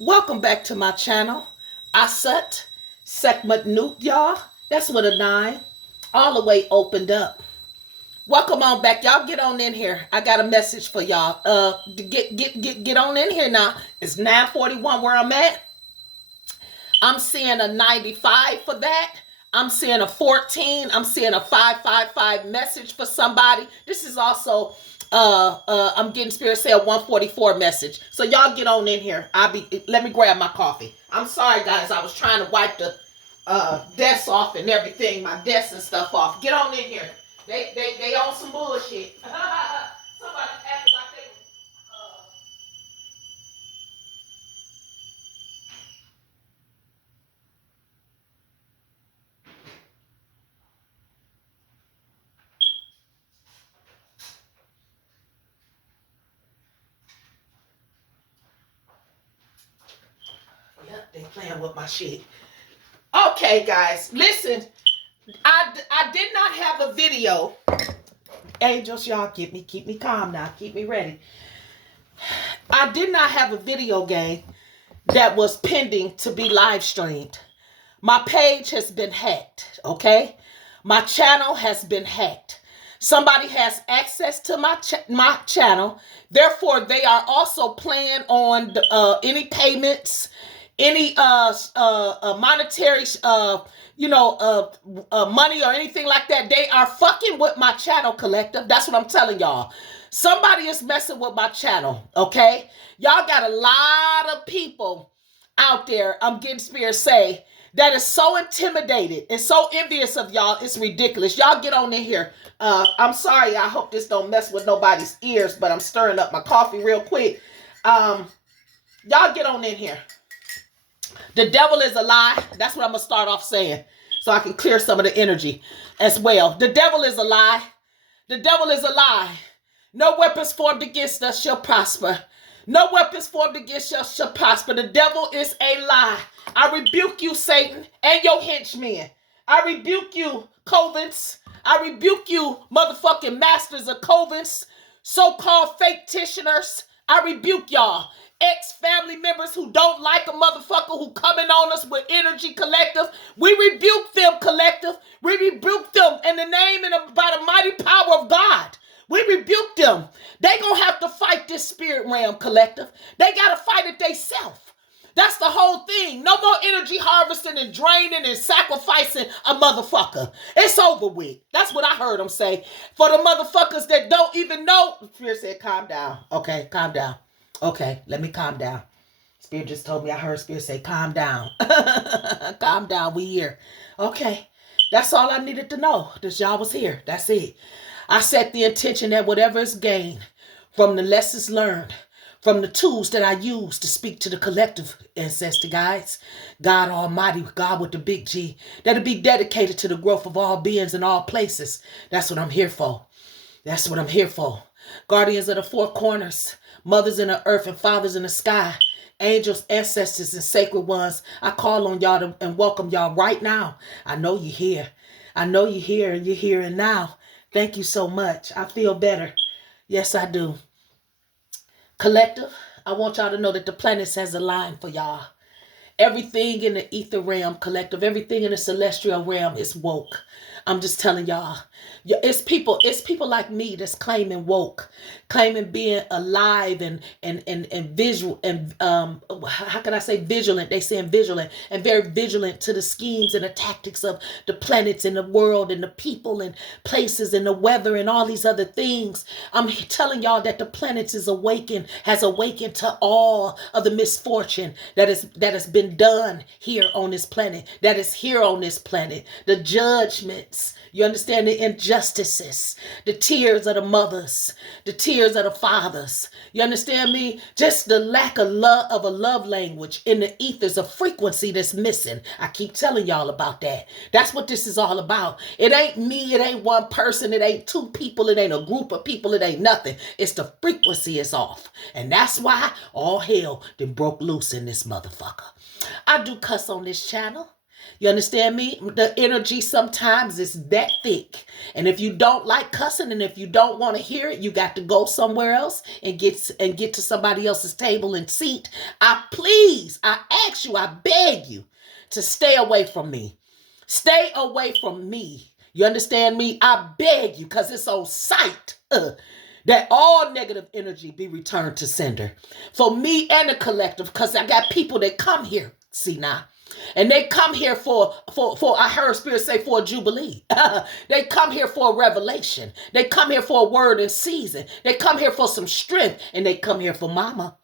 Welcome back to my channel. Asat Sekmat Newt, y'all. That's with a 9. All the way opened up. Welcome on back. Y'all get on in here. I got a message for y'all. Get on in here now. It's 9:41 where I'm at. I'm seeing a 95 for that. I'm seeing a 14. I'm seeing a 555 message for somebody. This is also I'm getting Spirit say a 144 message. So y'all get on in here. Let me grab my coffee. I'm sorry guys, I was trying to wipe the desk off and everything, my desk and stuff off. Get on in here. They on some bullshit. Somebody acting like they yep, they playing with my shit. Okay, guys, listen. I did not have a video. Angels, y'all keep me calm now. Keep me ready. I did not have a video game that was pending to be live streamed. My page has been hacked, okay? My channel has been hacked. Somebody has access to my channel. Therefore, they are also playing on any payments, any monetary money or anything like that. They are fucking with my channel, collective. That's what I'm telling y'all. Somebody is messing with my channel, okay? Y'all got a lot of people out there, I'm getting Spirit say, that is so intimidated and so envious of y'all. It's ridiculous. Y'all get on in here. I'm sorry. I hope this don't mess with nobody's ears, but I'm stirring up my coffee real quick. Y'all get on in here. The devil is a lie. That's what I'm going to start off saying so I can clear some of the energy as well. The devil is a lie. The devil is a lie. No weapons formed against us shall prosper. No weapons formed against us shall prosper. The devil is a lie. I rebuke you, Satan, and your henchmen. I rebuke you, covens. I rebuke you, motherfucking masters of covens, so-called fake petitioners. I rebuke y'all. Ex-family members who don't like a motherfucker who coming on us with energy, collective. We rebuke them, collective. We rebuke them in the name and by the mighty power of God. We rebuke them. They gonna have to fight this spirit realm, collective. They gotta fight it themselves. That's the whole thing. No more energy harvesting and draining and sacrificing a motherfucker. It's over with. That's what I heard them say. For the motherfuckers that don't even know. Spirit said, calm down. Okay, calm down. Okay, let me calm down. Spirit just told me, I heard Spirit say, calm down. Calm down, we here. Okay, that's all I needed to know. This y'all was here. That's it. I set the intention that whatever is gained from the lessons learned, from the tools that I use to speak to the collective ancestor guides, God Almighty, God with the big G, that'll be dedicated to the growth of all beings in all places. That's what I'm here for. That's what I'm here for. Guardians of the four corners, mothers in the earth and fathers in the sky, angels, ancestors, and sacred ones, I call on y'all and welcome y'all right now. I know you're here. I know you're here and you're here and now. Thank you so much. I feel better. Yes, I do. Collective, I want y'all to know that the planets has a line for y'all. Everything in the ether realm, collective, everything in the celestial realm is woke. I'm just telling y'all. It's people like me that's claiming woke, claiming being alive and visual and how can I say vigilant? They saying vigilant and very vigilant to the schemes and the tactics of the planets and the world and the people and places and the weather and all these other things. I'm telling y'all that the planets has awakened to all of the misfortune that has been done here on this planet, that is here on this planet, the judgments, you understand, the injustices, the tears of the mothers, the tears of the fathers, you understand me, just the lack of love, of a love language in the ethers, a frequency that's missing. I keep telling y'all about that. That's what this is all about. It ain't me, it ain't one person, it ain't two people, it ain't a group of people, it ain't nothing. It's the frequency is off, and that's why all hell then broke loose in this motherfucker. I do cuss on this channel. You understand me? The energy sometimes is that thick. And if you don't like cussing and if you don't want to hear it, you got to go somewhere else and get to somebody else's table and seat. I ask you, I beg you to stay away from me. Stay away from me. You understand me? I beg you, because it's on sight that all negative energy be returned to sender. For me and the collective, because I got people that come here, see now, and they come here for I heard Spirit say for a jubilee. They come here for a revelation. They come here for a word in season. They come here for some strength, and they come here for mama.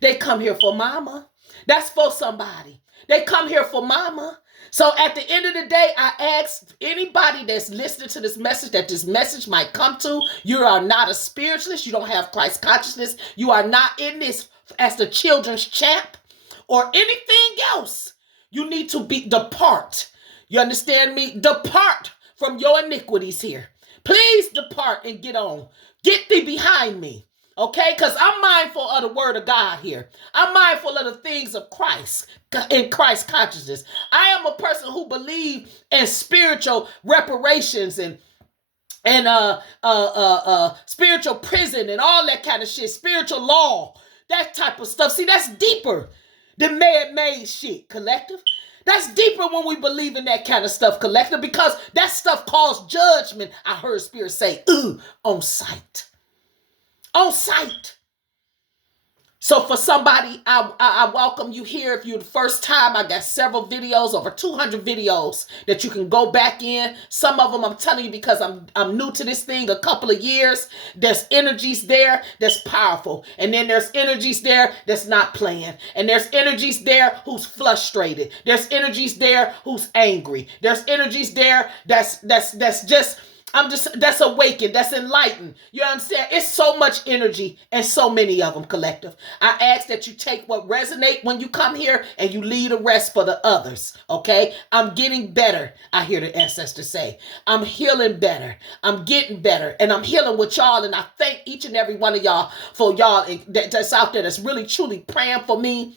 They come here for mama. That's for somebody. They come here for mama. So at the end of the day, I ask anybody that's listening to this message that this message might come to, you are not a spiritualist. You don't have Christ consciousness. You are not in this as the children's champ or anything else. You need to depart. You understand me? Depart from your iniquities here. Please depart and get on. Get thee behind me. Okay, because I'm mindful of the word of God here. I'm mindful of the things of Christ in Christ consciousness. I am a person who believes in spiritual reparations and spiritual prison and all that kind of shit, spiritual law, that type of stuff. See, that's deeper than man-made shit, collective. That's deeper when we believe in that kind of stuff, collective, because that stuff calls judgment. I heard Spirit say, on sight. On sight. So for somebody, I welcome you here. If you're the first time, I got several videos, over 200 videos that you can go back in. Some of them I'm telling you because I'm new to this thing a couple of years. There's energies there that's powerful. And then there's energies there that's not playing. And there's energies there who's frustrated. There's energies there who's angry. There's energies there that's just that's awakened, that's enlightened. You understand? It's so much energy and so many of them, collective. I ask that you take what resonate when you come here and you leave the rest for the others, okay? I'm getting better, I hear the ancestors say. I'm healing better. I'm getting better. And I'm healing with y'all. And I thank each and every one of y'all for y'all that's out there that's really, truly praying for me.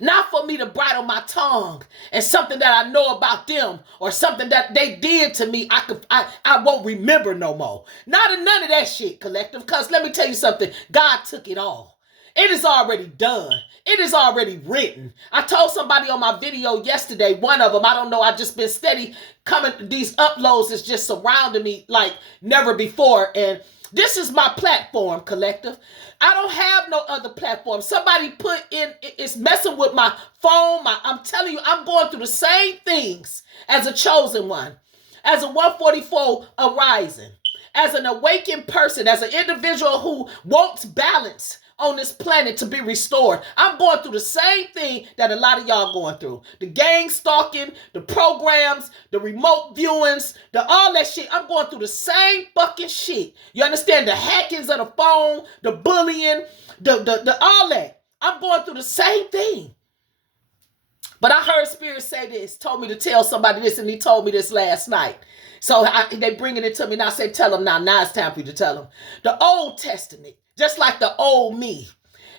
Not for me to bridle my tongue and something that I know about them or something that they did to me I won't remember no more. None of that shit, collective. Because let me tell you something. God took it all. It is already done. It is already written. I told somebody on my video yesterday, one of them, I don't know, I just been steady coming. These uploads is just surrounding me like never before. And this is my platform, collective. I don't have no other platform. Somebody put in, it's messing with my phone. I'm telling you, I'm going through the same things as a chosen one, as a 144 arising, as an awakened person, as an individual who wants balance on this planet to be restored. I'm going through the same thing that a lot of y'all going through. The gang stalking, the programs, the remote viewings, all that shit. I'm going through the same fucking shit. You understand? The hackings of the phone, the bullying, the all that. I'm going through the same thing. But I heard Spirit say this, told me to tell somebody this, and he told me this last night. So they bringing it to me, and I say, tell them now. Now it's time for you to tell them. The Old Testament, just like the old me,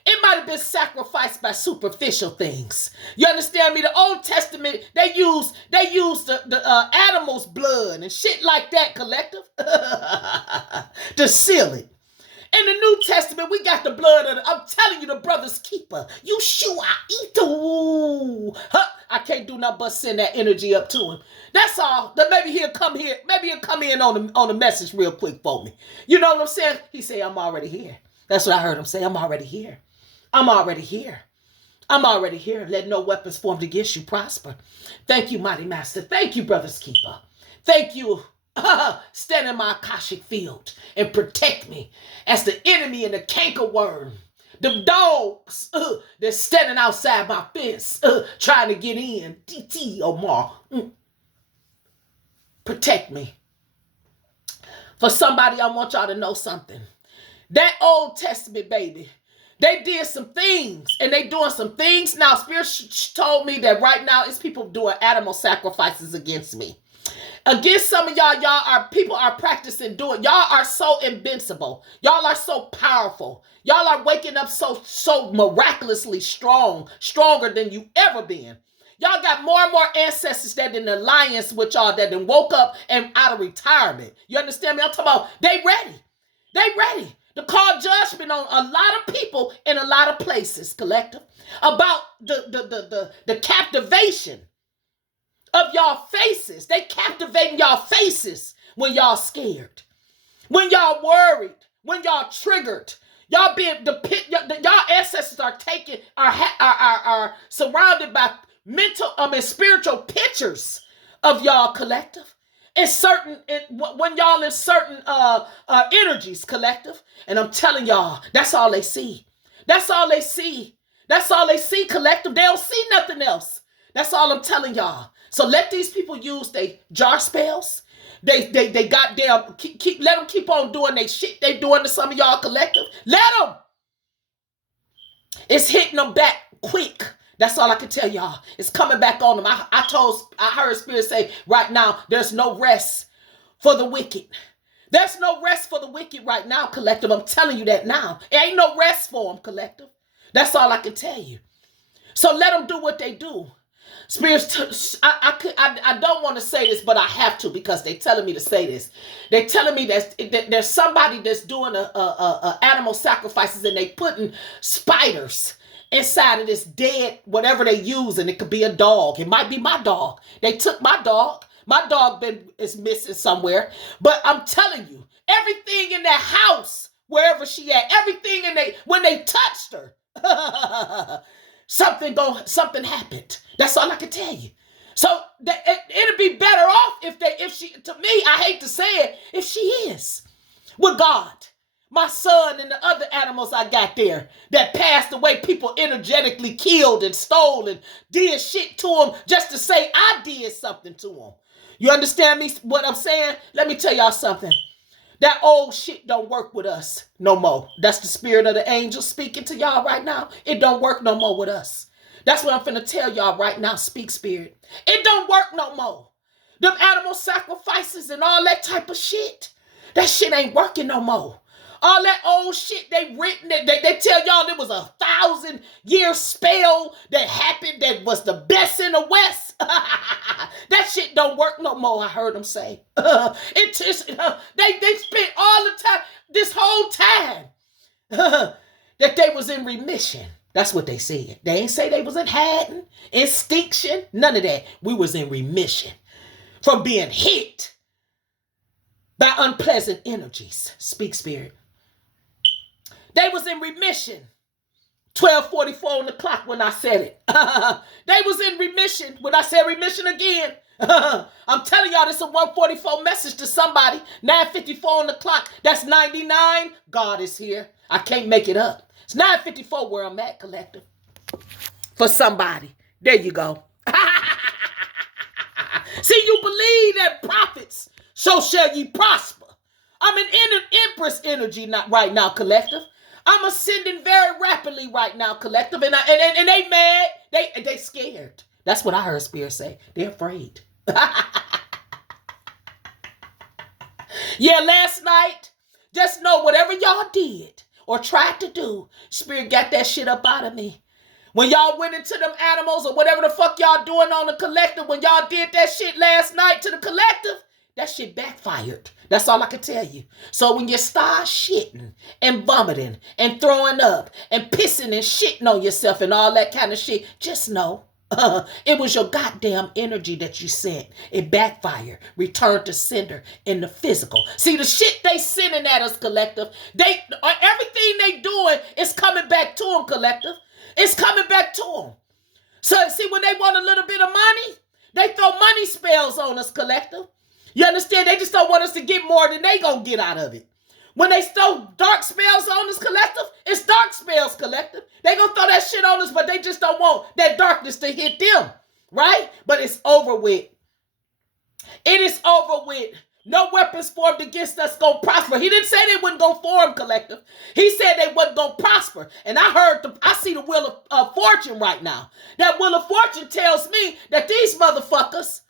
it might have been sacrificed by superficial things. You understand me? The Old Testament, they used the animal's blood and shit like that, collective, to seal it. In the New Testament, we got the blood of I'm telling you, the brother's keeper. Yeshua, I can't do nothing but send that energy up to him. That's all. That maybe he'll come here. Maybe he'll come in on the message real quick for me. You know what I'm saying? He say, I'm already here. That's what I heard him say. I'm already here. I'm already here. I'm already here. Let no weapons formed against you prosper. Thank you, mighty master. Thank you, brother's keeper. Thank you. Stand in my Akashic field and protect me as the enemy and the cankerworm, the dogs that's standing outside my fence trying to get in. DT Omar. Protect me. For somebody, I want y'all to know something. That Old Testament, baby, they did some things and they doing some things now. Spirit told me that right now it's people doing animal sacrifices against me. Against some of people are practicing doing. Y'all are so invincible. Y'all are so powerful. Y'all are waking up so miraculously strong, stronger than you ever been. Y'all got more and more ancestors that in alliance with y'all that then woke up and out of retirement. You understand me? I'm talking about they ready. They ready to call judgment on a lot of people in a lot of places, collective, about the captivation of y'all faces. They captivating y'all faces when y'all scared, when y'all worried, when y'all triggered. Y'all being y'all ancestors are taken, are surrounded by spiritual pictures of y'all collective. When y'all in certain energies, collective. And I'm telling y'all, that's all they see. That's all they see. That's all they see, collective. They don't see nothing else. That's all I'm telling y'all. So let these people use their jar spells. They goddamn let them keep on doing their shit they doing to some of y'all collective. Let them. It's hitting them back quick. That's all I can tell y'all. It's coming back on them. I heard Spirit say right now, there's no rest for the wicked. There's no rest for the wicked right now, collective. I'm telling you that now. There ain't no rest for them, collective. That's all I can tell you. So let them do what they do. Spirits, I don't want to say this, but I have to because they're telling me to say this. They're telling me that there's somebody that's doing a animal sacrifices and they putting spiders inside of this dead, whatever they use, and it could be a dog. It might be my dog. They took my dog. My dog is missing somewhere. But I'm telling you, everything in that house, wherever she at, everything when they touched her, something happened. That's all I can tell you. So it'd be better off if she, to me, I hate to say it, if she is with God. My son and the other animals I got there that passed away, people energetically killed and stole and did shit to them just to say I did something to them. You understand me? What I'm saying? Let me tell y'all something. That old shit don't work with us no more. That's the spirit of the angel speaking to y'all right now. It don't work no more with us. That's what I'm finna tell y'all right now, speak spirit. It don't work no more. Them animal sacrifices and all that type of shit. That shit ain't working no more. All that old shit they written, they tell y'all there was 1,000-year spell that happened that was the best in the West. That shit don't work no more, I heard them say. They spent all the time, this whole time, that they was in remission. That's what they said. They ain't say they was in hiding, extinction, none of that. We was in remission from being hit by unpleasant energies. Speak spirit. They was in remission. 12:44 on the clock when I said it. They was in remission when I said remission again. I'm telling y'all, this is a 144 message to somebody. 9:54 on the clock. That's 99. God is here. I can't make it up. It's 9:54 where I'm at, collective. For somebody. There you go. See, you believe that prophets, so shall ye prosper. I'm in empress energy right now, collective. I'm ascending very rapidly right now, collective. And they mad. They scared. That's what I heard Spirit say. They're afraid. Yeah, last night, just know whatever y'all did or tried to do, Spirit got that shit up out of me. When y'all went into them animals or whatever the fuck y'all doing on the collective, when y'all did that shit last night to the collective, that shit backfired. That's all I can tell you. So when you start shitting and vomiting and throwing up and pissing and shitting on yourself and all that kind of shit, just know it was your goddamn energy that you sent. It backfired. Returned to sender in the physical. See, the shit they sending at us, collective, everything they doing is coming back to them, collective. It's coming back to them. So see, when they want a little bit of money, they throw money spells on us, collective. You understand? They just don't want us to get more than they gonna get out of it. When they throw dark spells on us, collective, it's dark spells, collective. They gonna throw that shit on us, but they just don't want that darkness to hit them, right? But it's over with. It is over with. No weapons formed against us gonna prosper. He didn't say they wouldn't go form, collective. He said they wasn't gonna prosper. And I see the wheel of fortune right now. That wheel of fortune tells me that these motherfuckers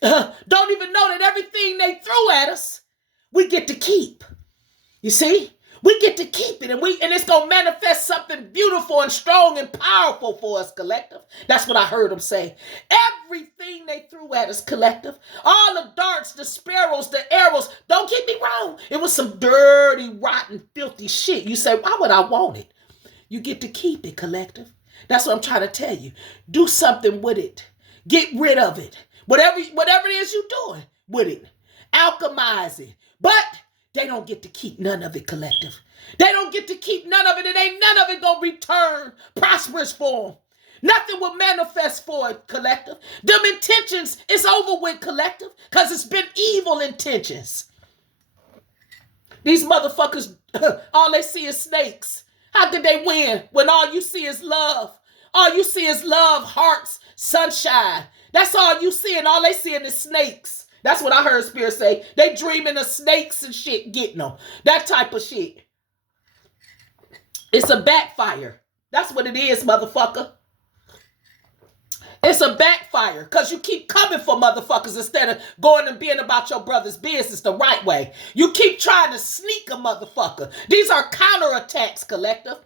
don't even know that everything they threw at us, we get to keep. You see? We get to keep it, and it's gonna manifest something beautiful and strong and powerful for us, collective. That's what I heard them say. Everything they threw at us, collective. All the darts, the sparrows, the arrows. Don't get me wrong. It was some dirty, rotten, filthy shit. You say, why would I want it? You get to keep it, collective. That's what I'm trying to tell you. Do something with it. Get rid of it. Whatever it is you're doing with it. Alchemize it. But they don't get to keep none of it, collective. They don't get to keep none of it. It ain't none of it gonna return prosperous for them. Nothing will manifest for it, collective. Them intentions is over with, collective, because it's been evil intentions. These motherfuckers, all they see is snakes. How could they win when all you see is love? All you see is love, hearts, sunshine. That's all you see, and all they seeing is snakes. That's what I heard Spirit say. They dreaming of snakes and shit getting them. That type of shit. It's a backfire. That's what it is, motherfucker. It's a backfire because you keep coming for motherfuckers instead of going and being about your brother's business the right way. You keep trying to sneak a motherfucker. These are counterattacks, collective.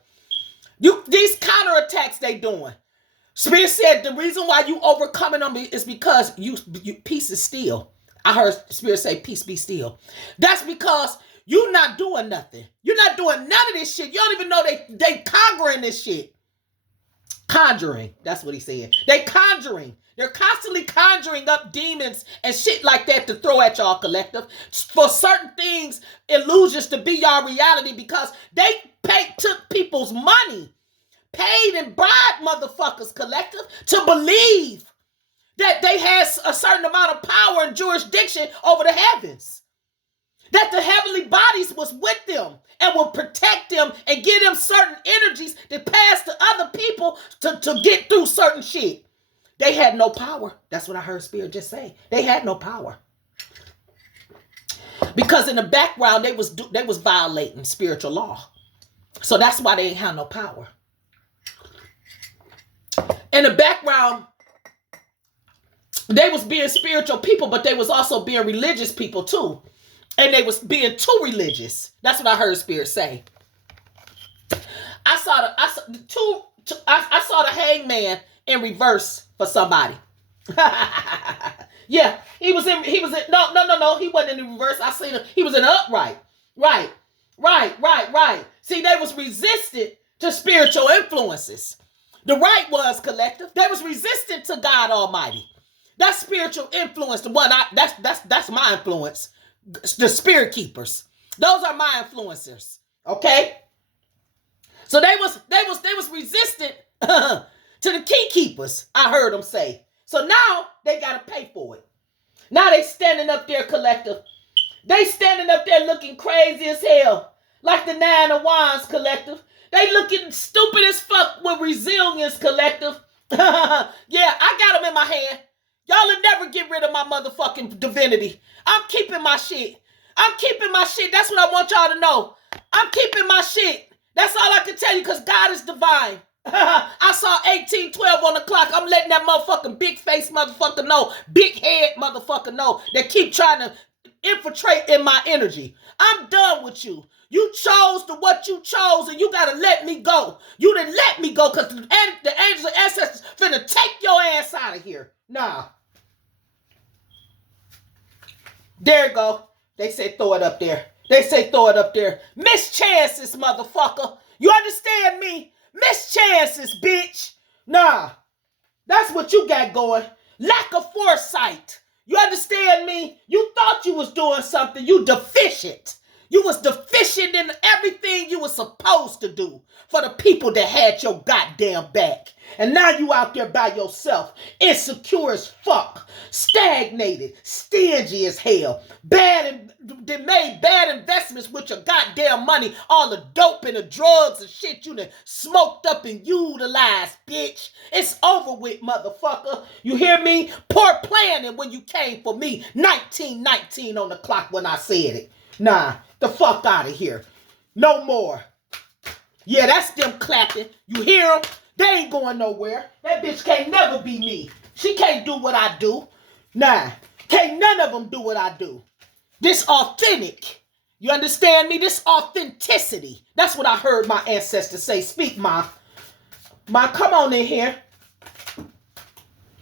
These counterattacks they doing. Spirit said the reason why you overcoming them is because you peace is still. I heard Spirit say peace be still. That's because you're not doing nothing. You're not doing none of this shit. You don't even know they conjuring this shit. Conjuring. That's what he said. They conjuring. They're constantly conjuring up demons and shit like that to throw at y'all, collective. For certain things, illusions to be y'all reality because they took people's money. Paid and bribed motherfuckers, collective, to believe that they had a certain amount of power and jurisdiction over the heavens. That the heavenly bodies was with them and will protect them and give them certain energies that pass to other people to get through certain shit. They had no power. That's what I heard Spirit just say. They had no power. Because in the background, they was violating spiritual law. So that's why they ain't had no power. In the background, they was being spiritual people, but they was also being religious people too. And they was being too religious. That's what I heard Spirit say. I saw the hangman in reverse for somebody. Yeah, he was in no, he wasn't in the reverse. I seen him. He was in the upright. Right. See, they was resistant to spiritual influences. The right was, collective. They was resistant to God Almighty. That's spiritual influence. The one that's my influence. The spirit keepers. Those are my influencers. Okay? So they was resistant to the key keepers, I heard them say. So now they gotta pay for it. Now they standing up there, collective. They standing up there looking crazy as hell. Like the 9 of Wands, collective. They looking stupid as fuck with resilience, collective. Yeah, I got them in my hand. Y'all will never get rid of my motherfucking divinity. I'm keeping my shit. That's what I want y'all to know. I'm keeping my shit. That's all I can tell you because God is divine. I saw 1812 on the clock. I'm letting that motherfucking big face motherfucker know. Big head motherfucker know. That keep trying to infiltrate in my energy. I'm done with you. You chose what you chose and you gotta let me go. You didn't let me go because the angels and ancestors finna take your ass out of here. Nah. There you go. They say throw it up there. Mischances, motherfucker. You understand me? Mischances, bitch. Nah. That's what you got going. Lack of foresight. You understand me? You thought you was doing something. You deficient. You was deficient in everything you was supposed to do for the people that had your goddamn back. And now you out there by yourself, insecure as fuck, stagnated, stingy as hell, they made bad investments with your goddamn money, all the dope and the drugs and shit you done smoked up and utilized, bitch. It's over with, motherfucker. You hear me? Poor planning when you came for me. 1919 on the clock when I said it. Nah, the fuck out of here. No more. Yeah, that's them clapping. You hear them? They ain't going nowhere. That bitch can't never be me. She can't do what I do. Nah, can't none of them do what I do. This authentic. You understand me? This authenticity. That's what I heard my ancestors say. Speak, Ma. Ma, come on in here.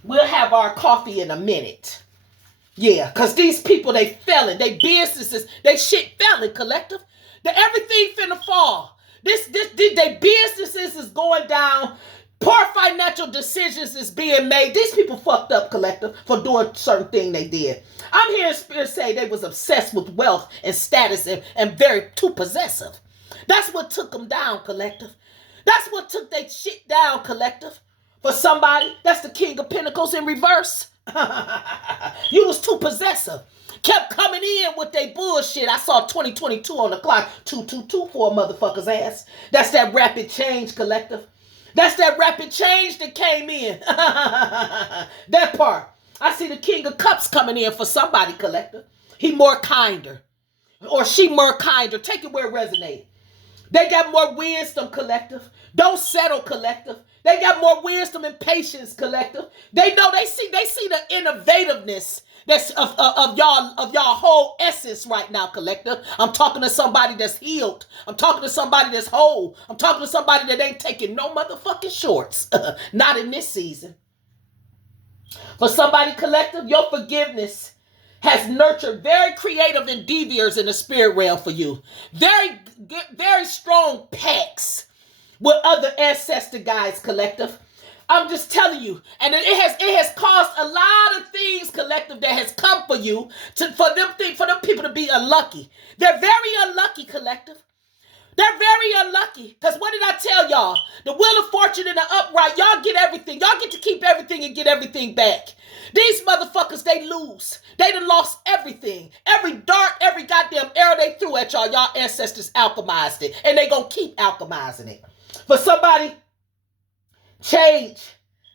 We'll have our coffee in a minute. Yeah, because these people, they failing. They businesses, they shit failing, collective. Everything finna fall. They businesses is going down. Poor financial decisions is being made. These people fucked up, collective, for doing certain thing they did. I'm hearing spirits say they was obsessed with wealth and status and very too possessive. That's what took them down, collective. That's what took they shit down, collective. For somebody, that's the King of Pentacles in reverse. You was too possessive. Kept coming in with they bullshit. I saw 2022 on the clock. 222 for a motherfucker's ass. That's that rapid change, collective. That's that rapid change that came in. That part. I see the King of Cups coming in for somebody, collective. He more kinder. Or she more kinder. Take it where it resonates. They got more wisdom, collective. Don't settle, collective. They got more wisdom and patience, collective. They know they see the innovativeness that's of y'all whole essence right now, collective. I'm talking to somebody that's healed. I'm talking to somebody that's whole. I'm talking to somebody that ain't taking no motherfucking shorts. Not in this season. For somebody, collective, your forgiveness has nurtured very creative endeavors in the spirit realm for you. Very strong pacts with other ancestor guys, collective. I'm just telling you, and it has caused a lot of things, collective, that has come for you for them people to be unlucky. They're very unlucky, collective. They're very unlucky. Because what did I tell y'all? The wheel of fortune and the upright, y'all get everything. Y'all get to keep everything and get everything back. These motherfuckers, they lose. They done lost everything. Every dart, every goddamn arrow they threw at y'all ancestors alchemized it. And they gonna keep alchemizing it. For somebody, change,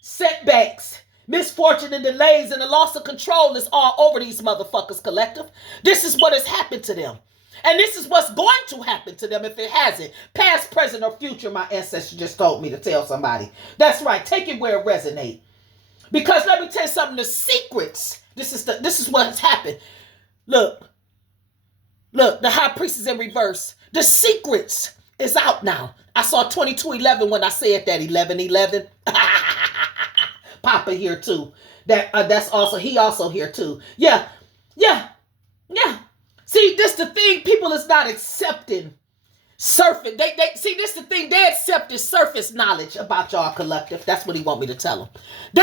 setbacks, misfortune and delays and the loss of control is all over these motherfuckers, collective. This is what has happened to them. And this is what's going to happen to them if it hasn't. Past, present, or future, my ancestors just told me to tell somebody. That's right. Take it where it resonates. Because let me tell you something. The secrets. This is what has happened. Look. The high priest is in reverse. The secrets is out now. I saw 2211 when I said that. 1111. Papa here too. That's also, he also here too. Yeah. See, this the thing. People is not accepting surface. They see, this the thing. They accepted surface knowledge about y'all collective. That's what he want me to tell them. They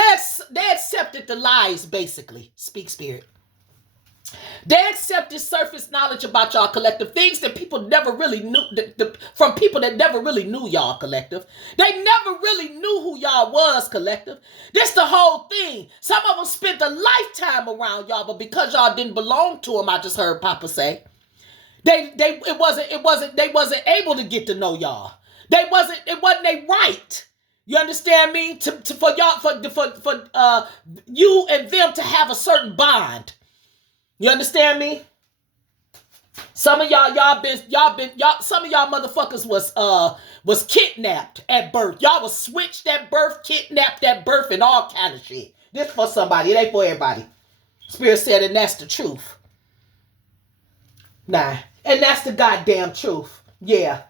accepted the lies, basically. Speak spirit. They accepted surface knowledge about y'all collective. Things that people never really knew, from people that never really knew y'all collective. They never really knew who y'all was, collective. This the whole thing. Some of them spent a lifetime around y'all, but because y'all didn't belong to them, I just heard Papa say, they wasn't able to get to know y'all. It wasn't they right. You understand me? For you and them to have a certain bond. You understand me? Some of y'all some of y'all motherfuckers was kidnapped at birth. Y'all was switched at birth, kidnapped at birth, and all kind of shit. This for somebody. It ain't for everybody. Spirit said, and that's the truth. Nah. And that's the goddamn truth. Yeah.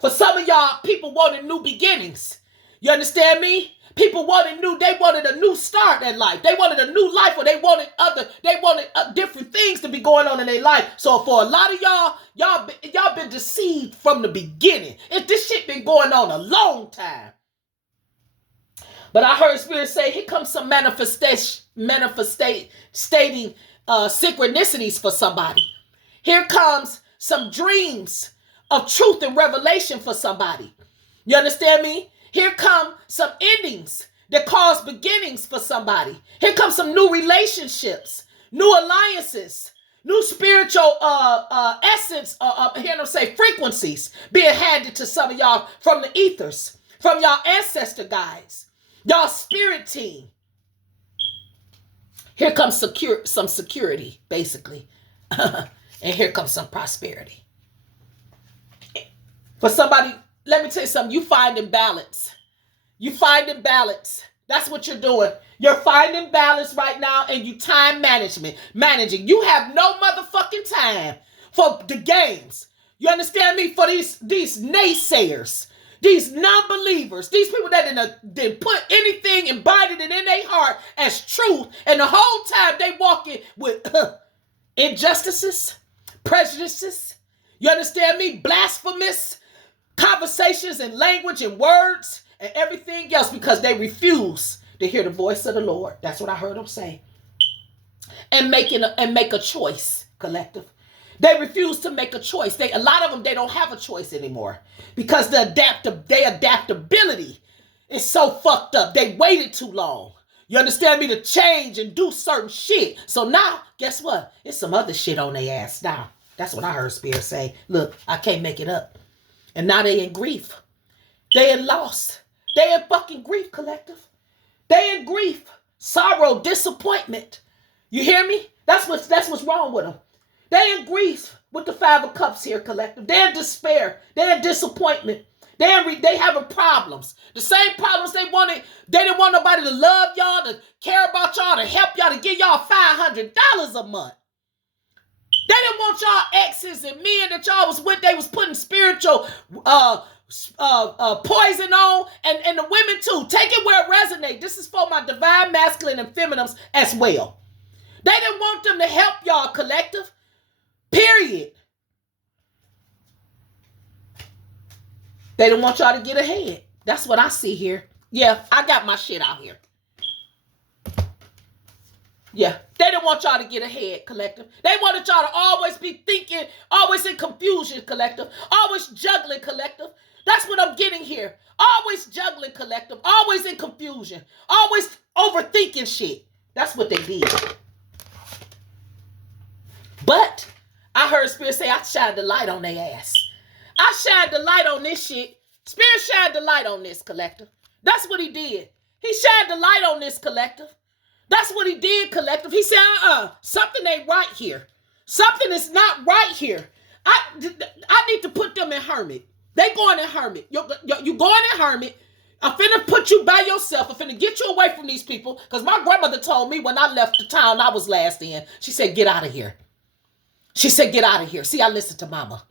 For some of y'all, people wanted new beginnings. You understand me? People they wanted a new start in life. They wanted a new life, or they wanted different things to be going on in their life. So for a lot of y'all been deceived from the beginning. This shit been going on a long time. But I heard Spirit say, here comes some stating synchronicities for somebody. Here comes some dreams of truth and revelation for somebody. You understand me? Here come some endings that cause beginnings for somebody. Here come some new relationships, new alliances, new spiritual essence, hear them say frequencies being handed to some of y'all from the ethers, from y'all ancestor guys, y'all spirit team. Here comes some security, basically. And here comes some prosperity. For somebody, let me tell you something. You finding balance. That's what you're doing. You're finding balance right now, and you time managing. You have no motherfucking time for the games. You understand me? For these naysayers, these non-believers, these people that didn't put anything, embodied it in their heart as truth, and the whole time they walking with injustices, prejudices, you understand me? Blasphemous conversations and language and words and everything else because they refuse to hear the voice of the Lord. That's what I heard them say. And make a choice, collective. They refuse to make a choice. A lot of them, they don't have a choice anymore because their adaptability is so fucked up. They waited too long. You understand me? To change and do certain shit. So now, guess what? It's some other shit on their ass now. That's what I heard Spirit say. Look, I can't make it up. And now they in grief. They in loss. They in fucking grief, collective. They in grief. Sorrow, disappointment. You hear me? That's what's wrong with them. They in grief with the Five of Cups here, collective. They're in despair. They're in disappointment. They having problems. The same problems they wanted. They didn't want nobody to love y'all, to care about y'all, to help y'all, to give y'all $500 a month. They didn't want y'all exes and men that y'all was with. They was putting spiritual poison on, and the women too. Take it where it resonates. This is for my divine masculine and feminines as well. They didn't want them to help y'all, collective. Period. They didn't want y'all to get ahead. That's what I see here. Yeah, I got my shit out here. Yeah, they didn't want y'all to get ahead, collective. They wanted y'all to always be thinking, always in confusion, collective. Always juggling, collective. That's what I'm getting here. Always juggling, collective. Always in confusion. Always overthinking shit. That's what they did. But I heard Spirit say, I shined the light on their ass. I shined the light on this shit. Spirit shined the light on this, collective. That's what he did. He shined the light on this, collective. That's what he did, collective. He said, something ain't right here. Something is not right here. I need to put them in hermit. They going in hermit. You going in hermit. I'm finna put you by yourself. I'm finna get you away from these people. Because my grandmother told me when I left the town I was last in, she said, get out of here. She said, get out of here. See, I listened to mama.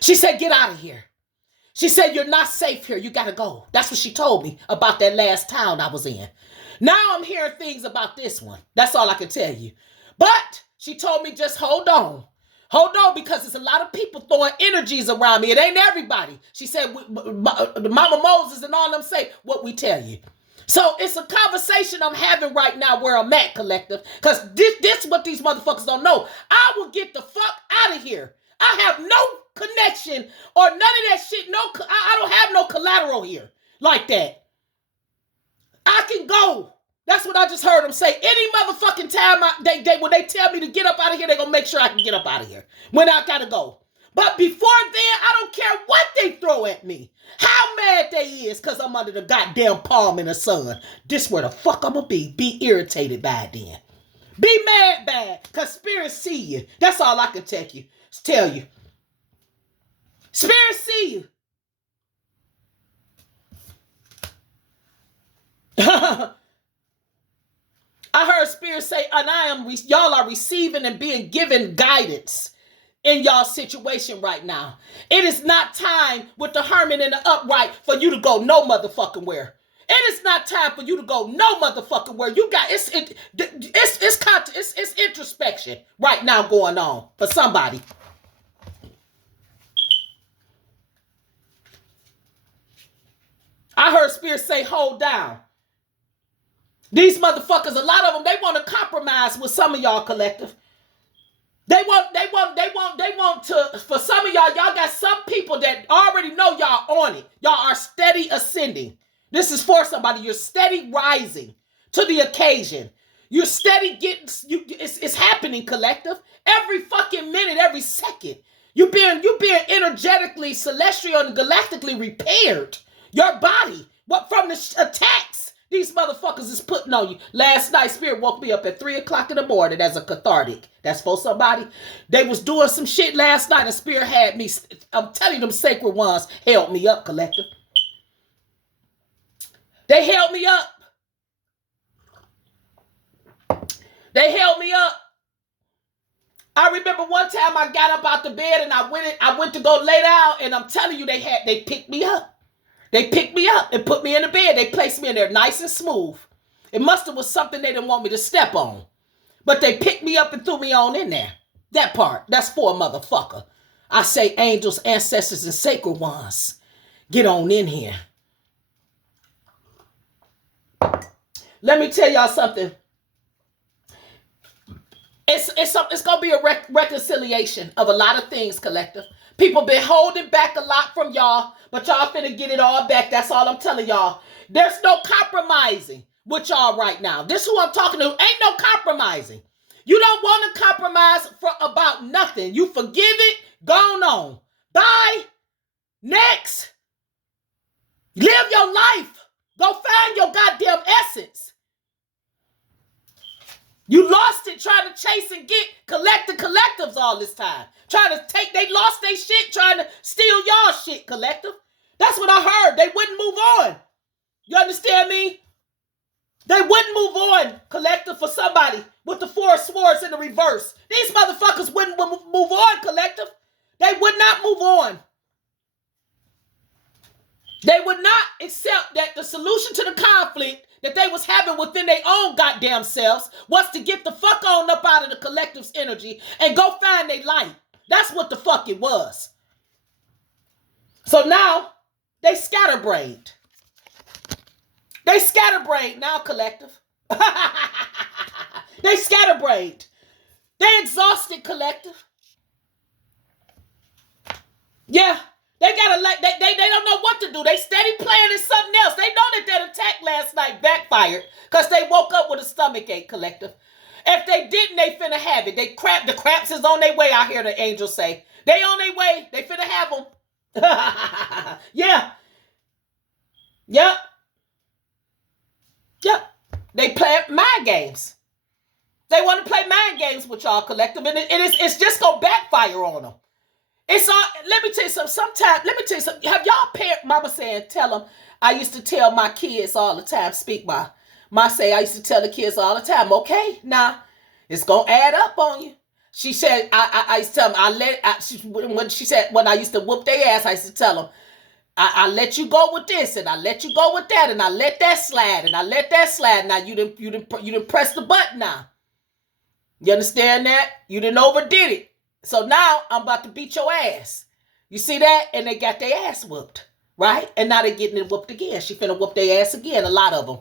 She said, get out of here. She said, you're not safe here. You got to go. That's what she told me about that last town I was in. Now I'm hearing things about this one. That's all I can tell you. But she told me just hold on. Hold on, because there's a lot of people throwing energies around me. It ain't everybody. She said, Mama Moses and all them say what we tell you. So it's a conversation I'm having right now where I'm at, collective. Because this is what these motherfuckers don't know. I will get the fuck out of here. I have no connection or none of that shit. I don't have no collateral here like that. I can go. That's what I just heard them say. Any motherfucking time when they tell me to get up out of here, they're going to make sure I can get up out of here when I got to go. But before then, I don't care what they throw at me. How mad they is because I'm under the goddamn palm in the sun. This where the fuck I'm going to be. Be irritated by it then. Be mad bad because Spirit see you. That's all I can tell you. Spirit see you. I heard Spirit say, and y'all are receiving and being given guidance in y'all situation right now. It is not time with the hermit and the upright for you to go no motherfucking where. It is not time for you to go no motherfucking where. You got it's introspection right now going on for somebody. I heard Spirit say, hold down. These motherfuckers, a lot of them, they want to compromise with some of y'all, collective. They want to, for some of y'all got some people that already know y'all on it. Y'all are steady ascending. This is for somebody. You're steady rising to the occasion. You're steady getting, it's happening, collective. Every fucking minute, every second. You're being energetically, celestial, and galactically repaired. Your body, what from the attacks these motherfuckers is putting on you. Last night, Spirit woke me up at 3 o'clock in the morning as a cathartic. That's for somebody. They was doing some shit last night and Spirit had me. I'm telling you, them sacred ones held me up, collective. They held me up. They held me up. I remember one time I got up out the bed and I went to go lay down, and I'm telling you, they picked me up. They picked me up and put me in the bed. They placed me in there nice and smooth. It must have was something they didn't want me to step on. But they picked me up and threw me on in there. That part, that's for a motherfucker. I say angels, ancestors, and sacred ones, get on in here. Let me tell y'all something. It's gonna be a reconciliation of a lot of things, collective. People been holding back a lot from y'all, but y'all finna get it all back. That's all I'm telling y'all. There's no compromising with y'all right now. This who I'm talking to. Ain't no compromising. You don't want to compromise about nothing. You forgive it, gone on. Bye. Next. Live your life. Go find your goddamn essence. You lost it trying to chase and get collectives all this time. They lost their shit trying to steal y'all shit, collective. That's what I heard. They wouldn't move on. You understand me? They wouldn't move on, collective, for somebody with the 4 swords in the reverse. These motherfuckers wouldn't move on, collective. They would not move on. They would not accept that the solution to the conflict that they was having within their own goddamn selves was to get the fuck on up out of the collective's energy and go find their light. That's what the fuck it was. So now, they scatterbrained. They scatterbrained now, collective. They scatterbrained. They exhausted, collective. Yeah. They gotta they don't know what to do. They steady playing in something else. They know that that attack last night backfired because they woke up with a stomach ache, collective. If they didn't, they finna have it. The craps is on their way, I hear the angels say. They on their way. They finna have them. Yeah. Yep. Yep. They play mind games. They want to play mind games with y'all, collective, and it's just gonna backfire on them. It's all. Let me tell you something. Sometimes, let me tell you something. Have y'all parent mama saying, tell them, I used to tell my kids all the time, speak my say, I used to tell the kids all the time, okay, now, it's going to add up on you. She said, I used to tell them, when I used to whoop their ass, I used to tell them, I let you go with this, and I let you go with that, and I let that slide, and I let that slide. Now, you didn't press the button now. You understand that? You didn't overdid it. So now I'm about to beat your ass. You see that? And they got their ass whooped, right? And now they're getting it whooped again. She finna whoop their ass again, a lot of them.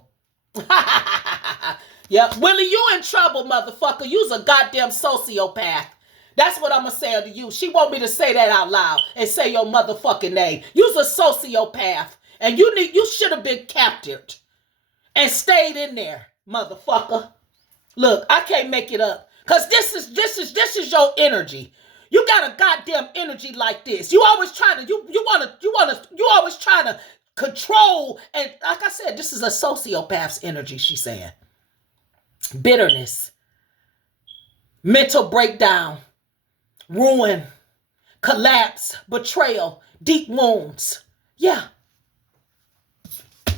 Yep. Willie, you in trouble, motherfucker. You's a goddamn sociopath. That's what I'm gonna say to you. She want me to say that out loud and say your motherfucking name. You's a sociopath. And you should have been captured and stayed in there, motherfucker. Look, I can't make it up. Cause this is your energy. You got a goddamn energy like this. You always trying to control, and like I said, this is a sociopath's energy, she's saying. Bitterness, mental breakdown, ruin, collapse, betrayal, deep wounds. Yeah.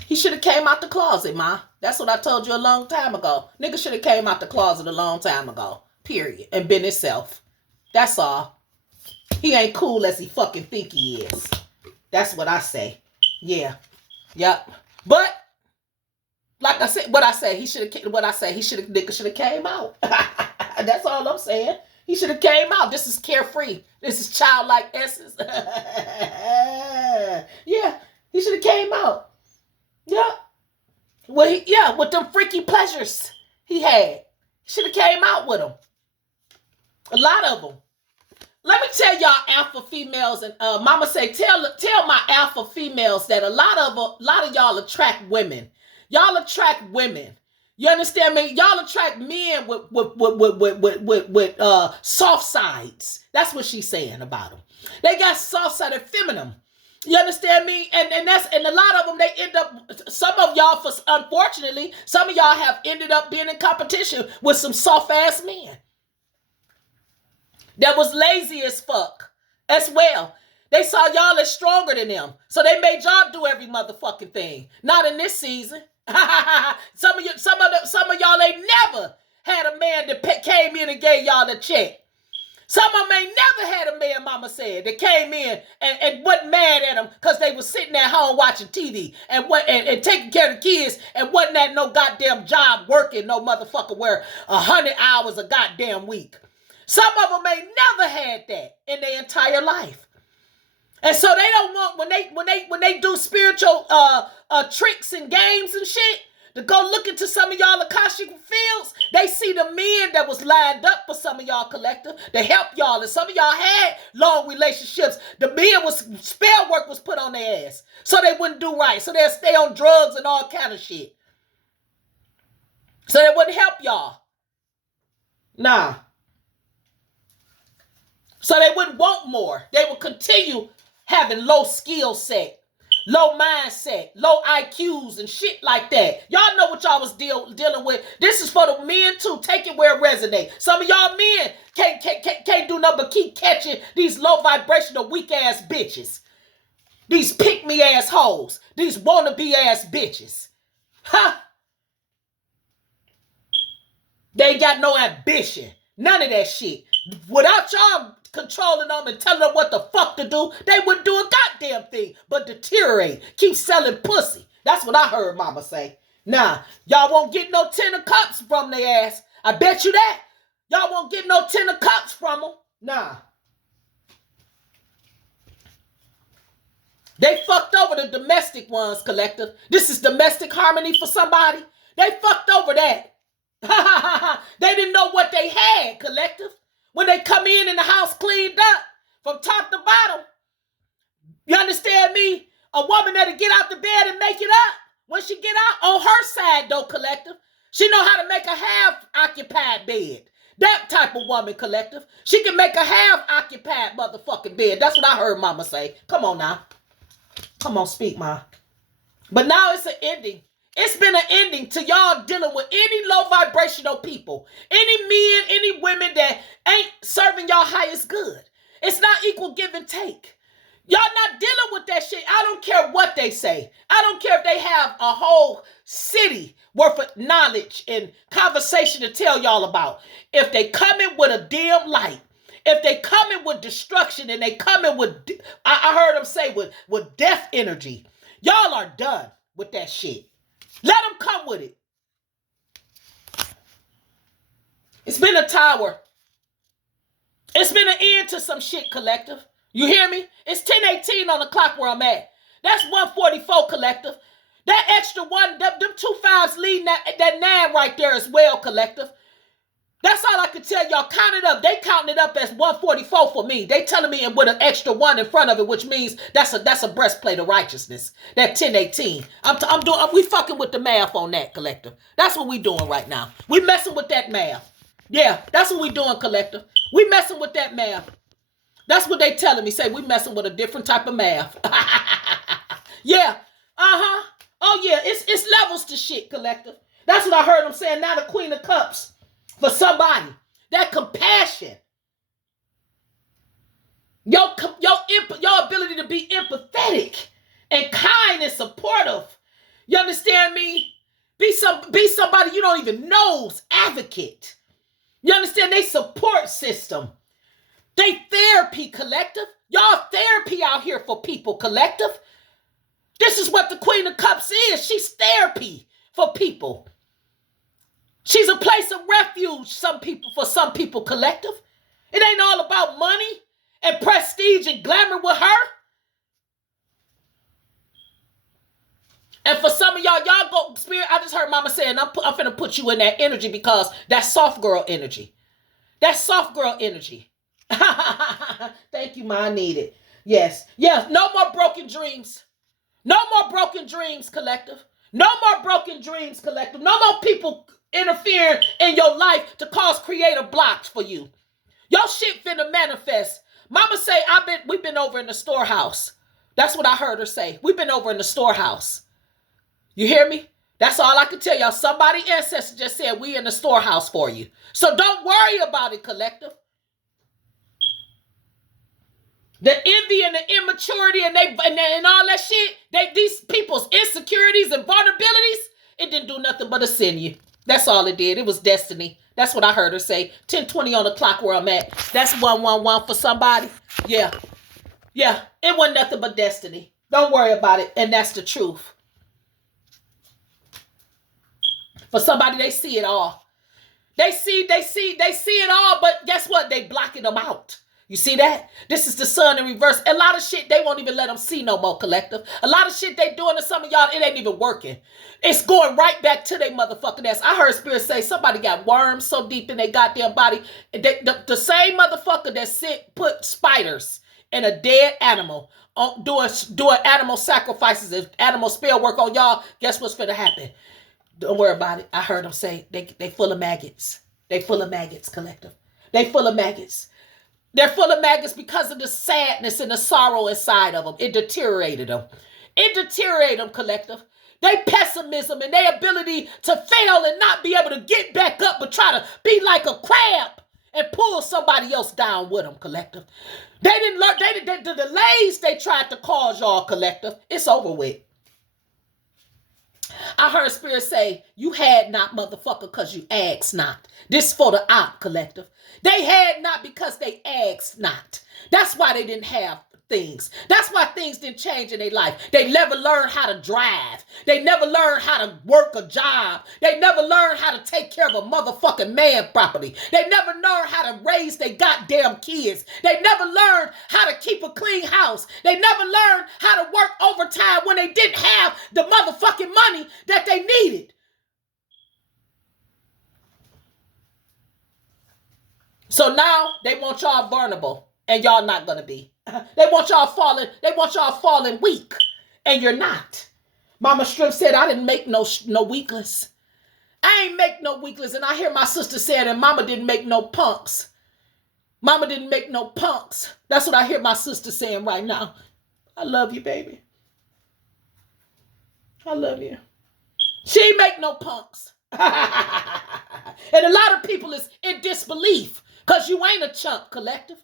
He should have came out the closet, ma. That's what I told you a long time ago. Nigga should have came out the closet a long time ago. Period. And been himself. That's all. He ain't cool as he fucking think he is. That's what I say. Yeah. Yep. But like I said, nigga should have came out. That's all I'm saying. He should have came out. This is carefree. This is childlike essence. Yeah. He should have came out. Yeah. Well, with them freaky pleasures he had. Should have came out with them. A lot of them. Let me tell y'all alpha females, and mama say, tell my alpha females that a lot of y'all attract women. Y'all attract women. You understand me? Y'all attract men with soft sides. That's what she's saying about them. They got soft side, they're feminine. You understand me? And a lot of them, they end up, some of y'all, unfortunately, some of y'all have ended up being in competition with some soft ass men that was lazy as fuck as well. They saw y'all as stronger than them. So they made y'all do every motherfucking thing. Not in this season. Some of y'all ain't never had a man that came in and gave y'all the check. Some of them ain't never had a man, mama said, that came in and wasn't mad at them because they was sitting at home watching TV and taking care of the kids and wasn't at no goddamn job working no motherfucker where 100 hours a goddamn week. Some of them ain't never had that in their entire life. And so they don't want, when they do spiritual tricks and games and shit, to go look into some of y'all Akashic fields, they see the men that was lined up for some of y'all collective to help y'all. And some of y'all had long relationships. The men spell work was put on their ass so they wouldn't do right. So they'll stay on drugs and all kind of shit. So they wouldn't help y'all. Nah. So they wouldn't want more. They would continue having low skill set, low mindset, low IQs and shit like that. Y'all know what y'all was dealing with. This is for the men too. Take it where it resonates. Some of y'all men can't do nothing but keep catching these low vibrational weak ass bitches. These pick me ass hoes. These wannabe ass bitches. Ha! They ain't got no ambition. None of that shit. Without y'all controlling them and telling them what the fuck to do, they wouldn't do a goddamn thing but deteriorate. Keep selling pussy. That's what I heard mama say. Nah, y'all won't get no 10 of cups from their ass. I bet you that. Y'all won't get no 10 of cups from them. Nah. They fucked over the domestic ones, collective. This is domestic harmony for somebody. They fucked over that. They didn't know what they had, collective. When they come in the house cleaned up from top to bottom. You understand me? A woman that'll get out the bed and make it up. When she get out on her side, though, collective, she know how to make a half-occupied bed. That type of woman, collective. She can make a half-occupied motherfucking bed. That's what I heard mama say. Come on now. Come on, speak, ma. But now it's an ending. It's been an ending to y'all dealing with any low vibrational people, any men, any women that ain't serving y'all highest good. It's not equal give and take. Y'all not dealing with that shit. I don't care what they say. I don't care if they have a whole city worth of knowledge and conversation to tell y'all about. If they come in with a dim light, if they come in with destruction and they come in with, I heard them say with death energy, y'all are done with that shit. Let them come with it. It's been a tower. It's been an end to some shit, collective. You hear me? It's 10:18 on the clock where I'm at. That's 144, collective. That extra one, them 2 5s leading that 9 right there as well, collective. That's all I can tell y'all. Count it up. They counting it up as 144 for me. They telling me with an extra 1 in front of it, which means that's a breastplate of righteousness. That 10:18. We fucking with the math on that, collective. That's what we doing right now. We messing with that math. Yeah, that's what we doing, collective. We messing with that math. That's what they telling me. Say we messing with a different type of math. Yeah. Oh yeah. It's levels to shit, collective. That's what I heard them saying. Now the Queen of Cups. For somebody, that compassion, your ability to be empathetic and kind and supportive. You understand me? Be somebody you don't even know's advocate. You understand? They support system. They therapy, collective. Y'all therapy out here for people, collective. This is what the Queen of Cups is. She's therapy for people. She's a place of refuge, for some people, collective. It ain't all about money and prestige and glamour with her. And for some of y'all go, Spirit, I just heard mama saying, I'm finna put you in that energy because that's soft girl energy. That's soft girl energy. Thank you, ma, I need it. Yes, no more broken dreams. No more broken dreams, collective. No more broken dreams, collective. No more people interfering in your life to cause creative blocks for you. Your shit finna manifest. Mama say, we've been over in the storehouse. That's what I heard her say. We've been over in the storehouse. You hear me? That's all I can tell y'all. Somebody ancestor just said we in the storehouse for you. So don't worry about it, collective. The envy and the immaturity and all that shit, these people's insecurities and vulnerabilities, it didn't do nothing but ascend you. That's all it did. It was destiny. That's what I heard her say. 10:20 on the clock where I'm at. That's 111 for somebody. Yeah. Yeah. It wasn't nothing but destiny. Don't worry about it. And that's the truth. For somebody, they see it all. They see it all, but guess what? They blocking them out. You see that? This is the sun in reverse. A lot of shit they won't even let them see no more, collective. A lot of shit they doing to some of y'all, it ain't even working. It's going right back to their motherfucking ass. I heard Spirit say somebody got worms so deep in their goddamn body. The same motherfucker that put spiders in a dead animal, doing animal sacrifices, if animal spell work on y'all, guess what's finna happen? Don't worry about it. I heard them say they full of maggots. They full of maggots, collective. They full of maggots. They're full of maggots because of the sadness and the sorrow inside of them. It deteriorated them. It deteriorated them, collective. They pessimism and their ability to fail and not be able to get back up but try to be like a crab and pull somebody else down with them, collective. They didn't learn. The delays they tried to cause y'all, collective, it's over with. I heard Spirit say, you had not, motherfucker, because you asked not. This for the op, collective. They had not because they asked not. That's why they didn't have things. That's why things didn't change in their life. They never learned how to drive. They never learned how to work a job. They never learned how to take care of a motherfucking man properly. They never learned how to raise their goddamn kids. They never learned how to keep a clean house. They never learned how to work overtime when they didn't have the motherfucking money that they needed. So now they want y'all vulnerable, and y'all not gonna be. They want y'all falling weak, and you're not. Mama Strip said, I didn't make no weakless. I ain't make no weakless, and I hear my sister saying, and Mama didn't make no punks. Mama didn't make no punks. That's what I hear my sister saying right now. I love you, baby. I love you. She ain't make no punks. And a lot of people is in disbelief. Because you ain't a chump, collective.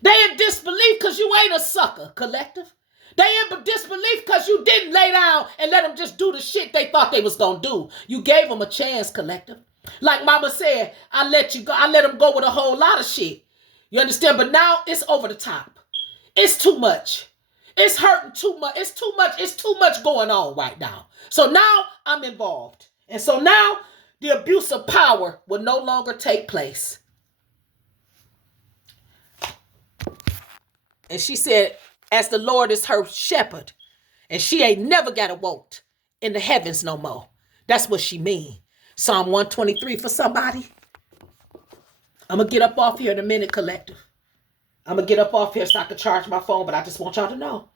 They in disbelief because you ain't a sucker, collective. They in disbelief because you didn't lay down and let them just do the shit they thought they was going to do. You gave them a chance, collective. Like Mama said, I let you go. I let them go with a whole lot of shit. You understand? But now it's over the top. It's too much. It's hurting too much. It's too much. It's too much going on right now. So now I'm involved. And so now the abuse of power will no longer take place. And she said, as the Lord is her shepherd, and she ain't never got a want in the heavens no more. That's what she mean. Psalm 123 for somebody. I'm going to get up off here in a minute, collective. I'm going to get up off here so I can charge my phone, but I just want y'all to know.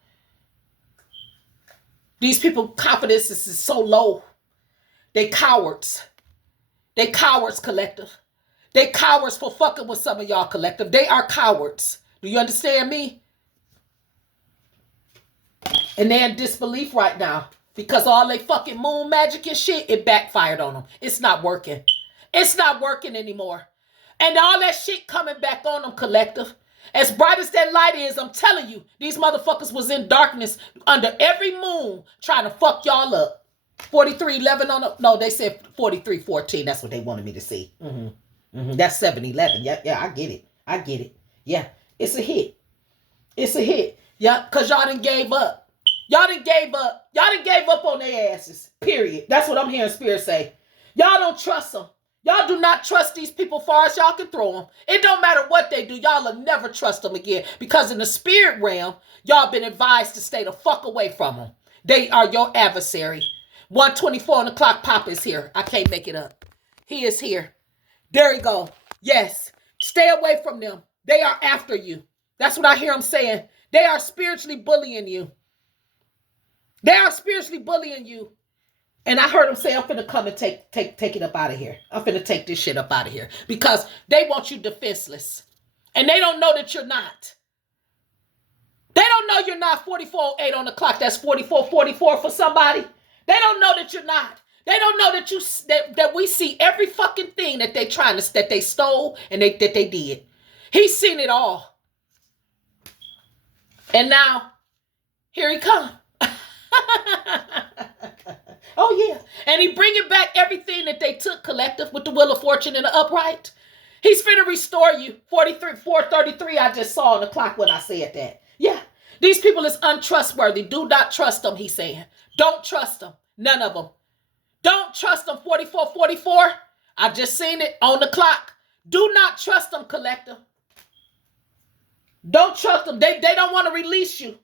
These people's confidence is so low. They cowards. They cowards, collective. They cowards for fucking with some of y'all, collective. They are cowards. Do you understand me? And they're in disbelief right now because all they fucking moon magic and shit, it backfired on them. It's not working. It's not working anymore. And all that shit coming back on them, collective. As bright as that light is, I'm telling you, these motherfuckers was in darkness under every moon trying to fuck y'all up. 43:11 on the, no, they said 43:14. That's what they wanted me to see. That's 7:11. Yeah, I get it. I get it. Yeah. It's a hit. It's a hit. Yeah, because y'all done gave up. Y'all done gave up. Y'all done gave up on their asses. Period. That's what I'm hearing Spirit say. Y'all don't trust them. Y'all do not trust these people far as y'all can throw them. It don't matter what they do. Y'all will never trust them again. Because in the spirit realm, y'all been advised to stay the fuck away from them. They are your adversary. 124 on the clock. Papa is here. I can't make it up. He is here. There you go. Yes. Stay away from them. They are after you. That's what I hear them saying. They are spiritually bullying you. They are spiritually bullying you. And I heard them say, I'm finna come and take it up out of here. I'm finna take this shit up out of here. Because they want you defenseless. And they don't know that you're not. They don't know you're not 44:08 on the clock. That's 44:44 for somebody. They don't know that you're not. They don't know that that we see every fucking thing that that they stole and that they did. He's seen it all. And now, here he come. Oh, yeah. And he bringing back everything that they took, collective, with the wheel of fortune and the upright. He's finna restore you. 433, I just saw on the clock when I said that. Yeah. These people is untrustworthy. Do not trust them, he's saying. Don't trust them. None of them. Don't trust them. 44. I just seen it on the clock. Do not trust them, collective. Don't trust them. They don't want to release you.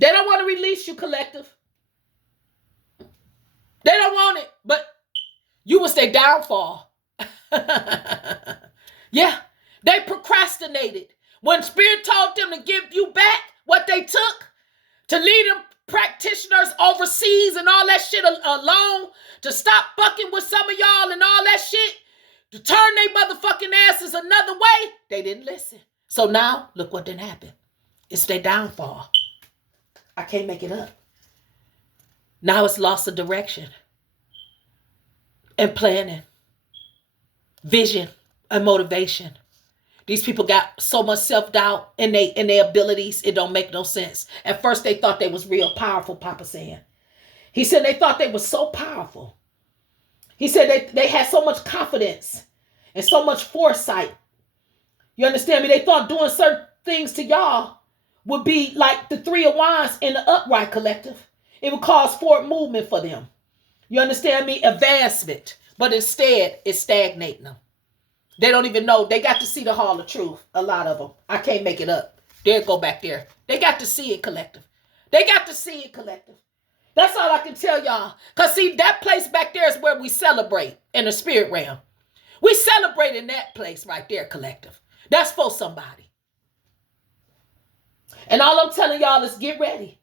They don't want to release you, collective. They don't want it, but you was their downfall. Yeah, they procrastinated. When Spirit told them to give you back what they took, to lead them practitioners overseas and all that shit alone, to stop fucking with some of y'all and all that shit, to turn their motherfucking asses another way, they didn't listen. So now, look what didn't happen. It's their downfall. I can't make it up. Now it's loss of direction and planning, vision and motivation. These people got so much self-doubt in their abilities, it don't make no sense. At first, they thought they was real powerful, Papa saying. He said they thought they was so powerful. He said they had so much confidence and so much foresight. You understand me? They thought doing certain things to y'all would be like the Three of Wands in the upright, collective. It would cause forward movement for them. You understand me? Advancement. But instead, it's stagnating them. They don't even know. They got to see the Hall of Truth. A lot of them. I can't make it up. They'll go back there. They got to see it, collective. They got to see it, collective. That's all I can tell y'all. Because see, that place back there is where we celebrate in the spirit realm. We celebrate in that place right there, collective. That's for somebody. And all I'm telling y'all is get ready.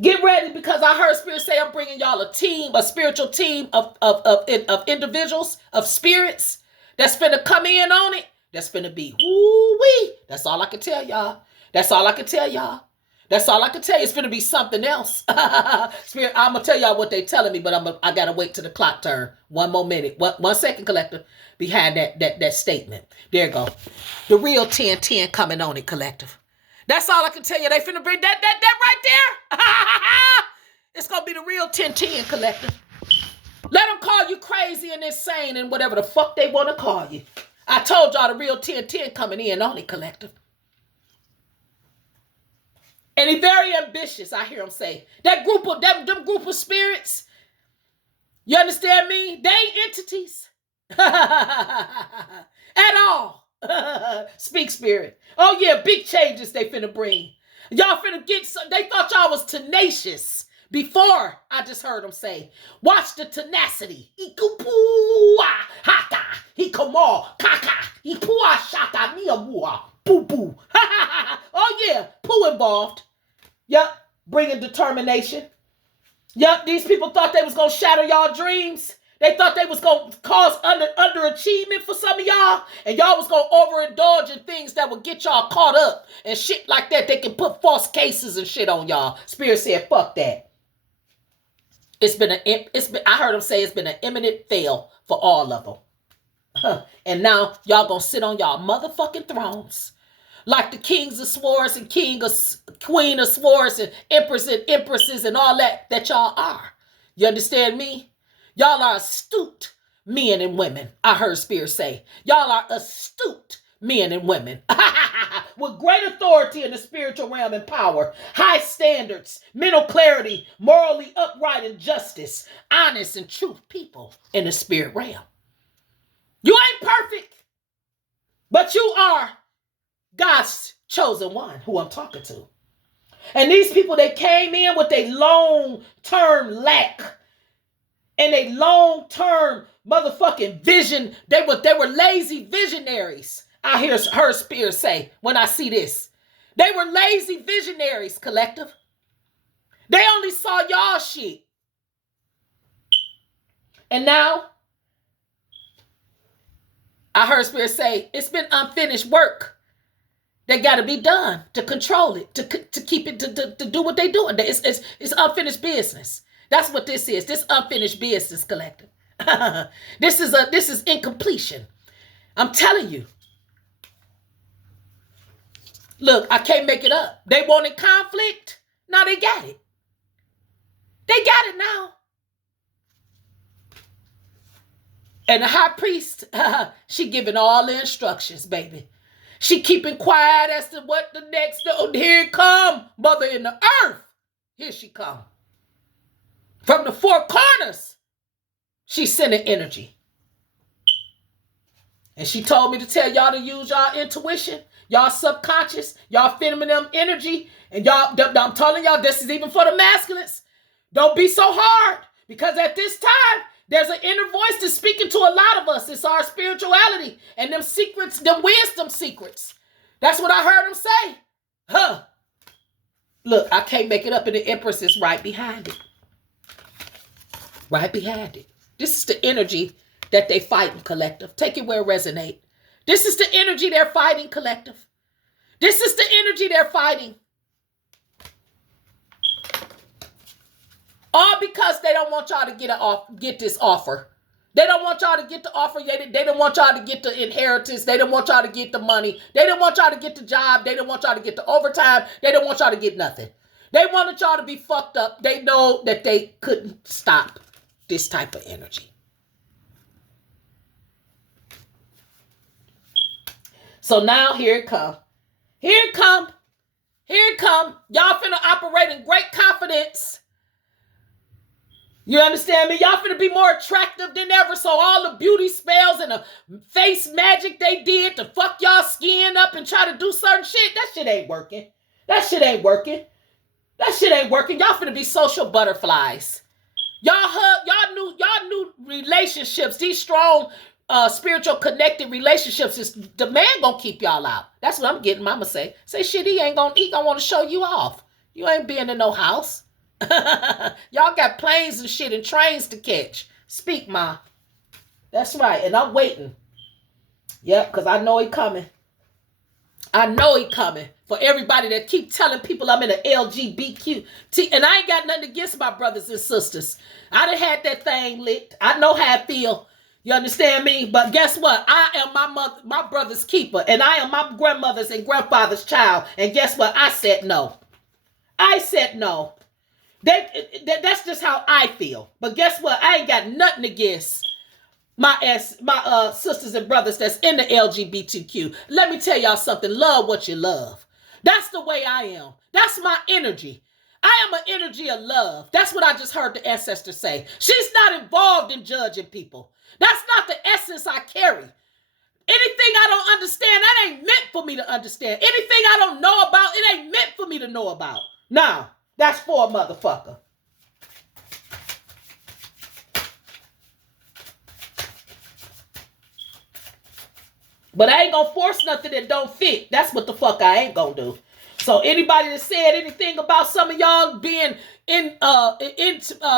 Get ready, because I heard Spirit say I'm bringing y'all a team, a spiritual team of individuals, of spirits that's finna come in on it. That's finna be woo-wee. That's all I can tell y'all. That's all I can tell y'all. That's all I can tell you. It's finna be something else. Spirit, I'm gonna tell y'all what they telling me, but I gotta wait till the clock turn. One more minute. One second, collective, behind that statement. There you go. The real 10-10 coming on it, collective. That's all I can tell you. They finna bring that right there. It's gonna be the real 10-10, collective. Let them call you crazy and insane and whatever the fuck they want to call you. I told y'all the real 10-10 coming in on it, collective. And he's very ambitious, I hear him say. Them group of spirits, you understand me? They ain't entities. At all. Speak, Spirit. Oh yeah, big changes they finna bring. Y'all finna get some. They thought y'all was tenacious before. I just heard them say, watch the tenacity. Oh yeah, poo involved. Yup, bringing determination. Yup, these people thought they was gonna shatter y'all dreams. They thought they was going to cause underachievement for some of y'all. And y'all was going to overindulge in things that would get y'all caught up. And shit like that. They can put false cases and shit on y'all. Spirit said, fuck that. I heard them say it's been an imminent fail for all of them. And now y'all going to sit on y'all motherfucking thrones. Like the kings of swords and queen of swords and emperors and empresses and all that y'all are. You understand me? Y'all are astute men and women. I heard Spirit say. Y'all are astute men and women. With great authority in the spiritual realm and power. High standards. Mental clarity. Morally upright and justice. Honest and truth people in the spirit realm. You ain't perfect. But you are God's chosen one who I'm talking to. And these people, they came in with a long-term lack. And a long-term motherfucking vision. They were lazy visionaries. I heard Spirit say when I see this. They were lazy visionaries, collective. They only saw y'all shit. And now, I heard Spirit say, it's been unfinished work that got to be done to control it, to keep it, to do what they doing. It's unfinished business. That's what this is. This unfinished business, collective. This is incompletion. I'm telling you. Look, I can't make it up. They wanted conflict. Now they got it. They got it now. And the high priest, she giving all the instructions, baby. She keeping quiet as to what the next, here it come, mother in the earth. Here she come. From the four corners, she's sending energy. And she told me to tell y'all to use y'all intuition, y'all subconscious, y'all feminine energy. And y'all, I'm telling y'all, this is even for the masculines. Don't be so hard, because at this time, there's an inner voice that's speaking to a lot of us. It's our spirituality and them secrets, them wisdom secrets. That's what I heard him say. Huh. Look, I can't make it up, and the Empress is right behind it. Right behind it. This is the energy that they fighting, collective. Take it where it resonates. This is the energy they're fighting, collective. This is the energy they're fighting. All because they don't want y'all to get this offer. They don't want y'all to get the offer. They don't want y'all to get the inheritance. They don't want y'all to get the money. They don't want y'all to get the job. They don't want y'all to get the overtime. They don't want y'all to get nothing. They wanted y'all to be fucked up. They know that they couldn't stop this type of energy. So now here it come. Here it come. Here it come. Y'all finna operate in great confidence. You understand me? Y'all finna be more attractive than ever. So all the beauty spells and the face magic they did to fuck y'all skin up and try to do certain shit, that shit ain't working. That shit ain't working. That shit ain't working. Y'all finna be social butterflies. Y'all new relationships, these strong spiritual connected relationships, is the man gonna keep y'all out. That's what I'm getting. Mama say shit, he gonna want to show you off. You ain't being in no house. Y'all got planes and shit and trains to catch. Speak, Ma. That's right. And I'm waiting. Yep, because I know he coming. I know he coming. For everybody that keep telling people I'm in an LGBTQ. And I ain't got nothing against my brothers and sisters. I done had that thing licked. I know how I feel. You understand me? But guess what? I am my brother's keeper. And I am my grandmother's and grandfather's child. And guess what? I said no. I said no. That's just how I feel. But guess what? I ain't got nothing against my sisters and brothers that's in the LGBTQ. Let me tell y'all something. Love what you love. That's the way I am. That's my energy. I am an energy of love. That's what I just heard the ancestor say. She's not involved in judging people. That's not the essence I carry. Anything I don't understand, that ain't meant for me to understand. Anything I don't know about, it ain't meant for me to know about. Nah. That's for a motherfucker. But I ain't gonna force nothing that don't fit. That's what the fuck I ain't gonna do. So anybody that said anything about some of y'all being in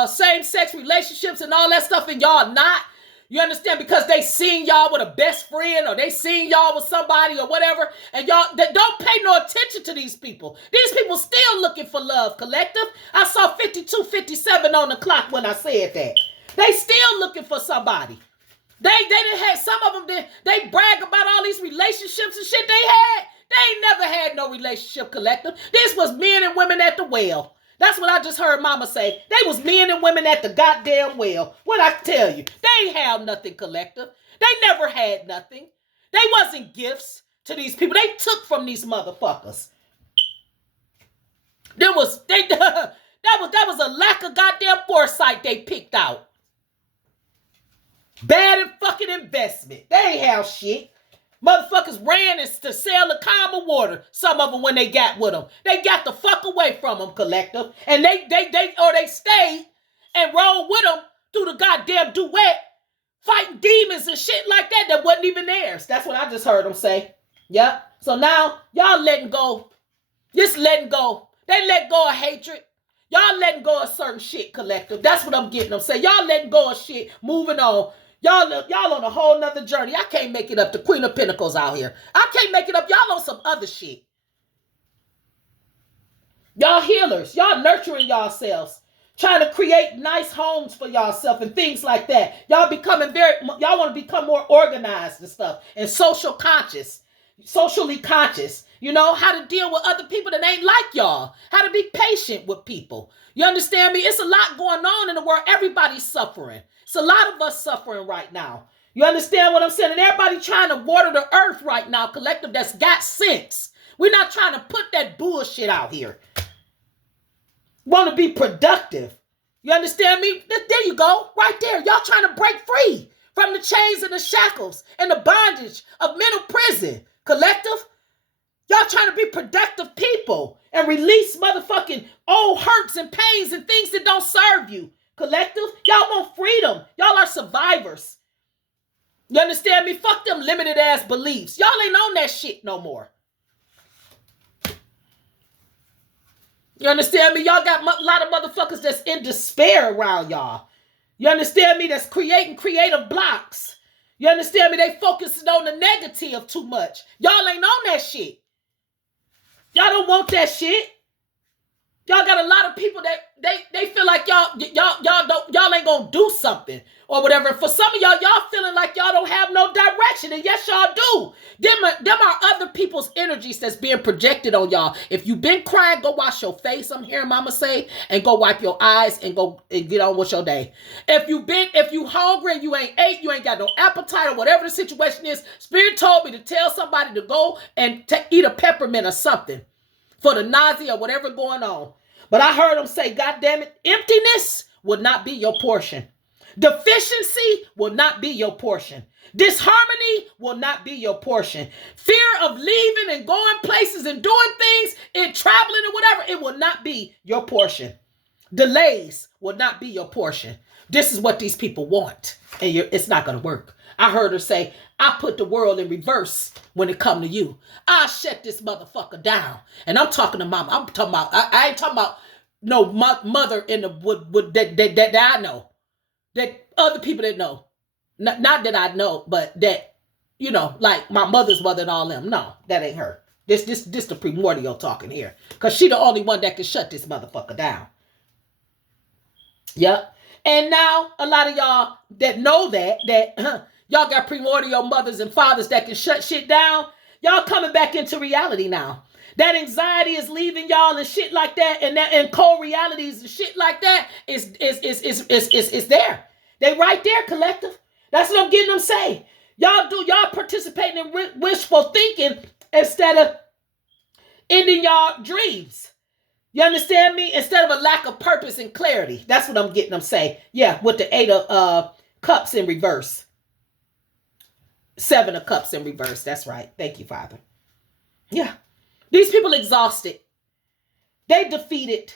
same-sex relationships and all that stuff, and y'all not, you understand, because they seen y'all with a best friend, or they seen y'all with somebody or whatever, and y'all that don't pay no attention to these people. These people still looking for love, collective. I saw 52:57 on the clock when I said that. They still looking for somebody. They didn't have, some of them, they brag about all these relationships and shit they had. They ain't never had no relationship, collective. This was men and women at the well. That's what I just heard Mama say. They was men and women at the goddamn well. What I tell you, they ain't have nothing, collective. They never had nothing. They wasn't gifts to these people. They took from these motherfuckers. That was a lack of goddamn foresight they picked out. Bad and fucking investment. They ain't have shit. Motherfuckers ran to sell the calmer water. Some of them, when they got with them, they got the fuck away from them, collective. And they stayed and rolled with them through the goddamn duet, fighting demons and shit like that wasn't even theirs. That's what I just heard them say. Yep. So now y'all letting go. Just letting go. They let go of hatred. Y'all letting go of certain shit, collective. That's what I'm getting them say. Y'all letting go of shit. Moving on. Y'all on a whole nother journey. I can't make it up to Queen of Pentacles out here. I can't make it up. Y'all on some other shit. Y'all healers. Y'all nurturing yourselves. Trying to create nice homes for yourself and things like that. Y'all want to become more organized and stuff. And socially conscious. You know, how to deal with other people that ain't like y'all. How to be patient with people. You understand me? It's a lot going on in the world. Everybody's suffering. It's a lot of us suffering right now. You understand what I'm saying? And everybody trying to water the earth right now, collective that's got sense. We're not trying to put that bullshit out here. Want to be productive. You understand me? There you go. Right there. Y'all trying to break free from the chains and the shackles and the bondage of mental prison. Collective. Y'all trying to be productive people and release motherfucking old hurts and pains and things that don't serve you. Collective. Y'all want freedom. Y'all are survivors. You understand me? Fuck them limited ass beliefs. Y'all ain't on that shit no more. You understand me? Y'all got a lot of motherfuckers that's in despair around y'all. You understand me? That's creating creative blocks. You understand me? They focusing on the negative too much. Y'all ain't on that shit. Y'all don't want that shit. Y'all got a lot of people that they feel like y'all ain't gonna do something or whatever. For some of y'all feeling like y'all don't have no direction, and yes, y'all do. Them are other people's energies that's being projected on y'all. If you've been crying, go wash your face. I'm hearing Mama say, and go wipe your eyes and go and get on with your day. If you hungry and you ain't ate, you ain't got no appetite or whatever the situation is, Spirit told me to tell somebody to go and eat a peppermint or something for the nausea or whatever going on. But I heard him say, God damn it, emptiness will not be your portion. Deficiency will not be your portion. Disharmony will not be your portion. Fear of leaving and going places and doing things and traveling or whatever, it will not be your portion. Delays will not be your portion. This is what these people want, and it's not going to work. I heard her say, I put the world in reverse when it come to you. I shut this motherfucker down. And I'm talking to Mama. I'm talking about, I ain't talking about no mother in the wood that I know. That other people that know. Not that I know, but that, you know, like my mother's mother and all them. No, that ain't her. This the primordial talking here. Because she the only one that can shut this motherfucker down. Yep. And now a lot of y'all that know that y'all got primordial mothers and fathers that can shut shit down. Y'all coming back into reality now. That anxiety is leaving y'all and shit like that, and cold realities and shit like that is there. They right there, collective. That's what I'm getting them say. Y'all participating in wishful thinking instead of ending y'all dreams. You understand me? Instead of a lack of purpose and clarity. That's what I'm getting them say. Yeah, with the 8 of cups in reverse. 7 of cups in reverse. That's right. Thank you, Father. Yeah. These people exhausted. They defeated.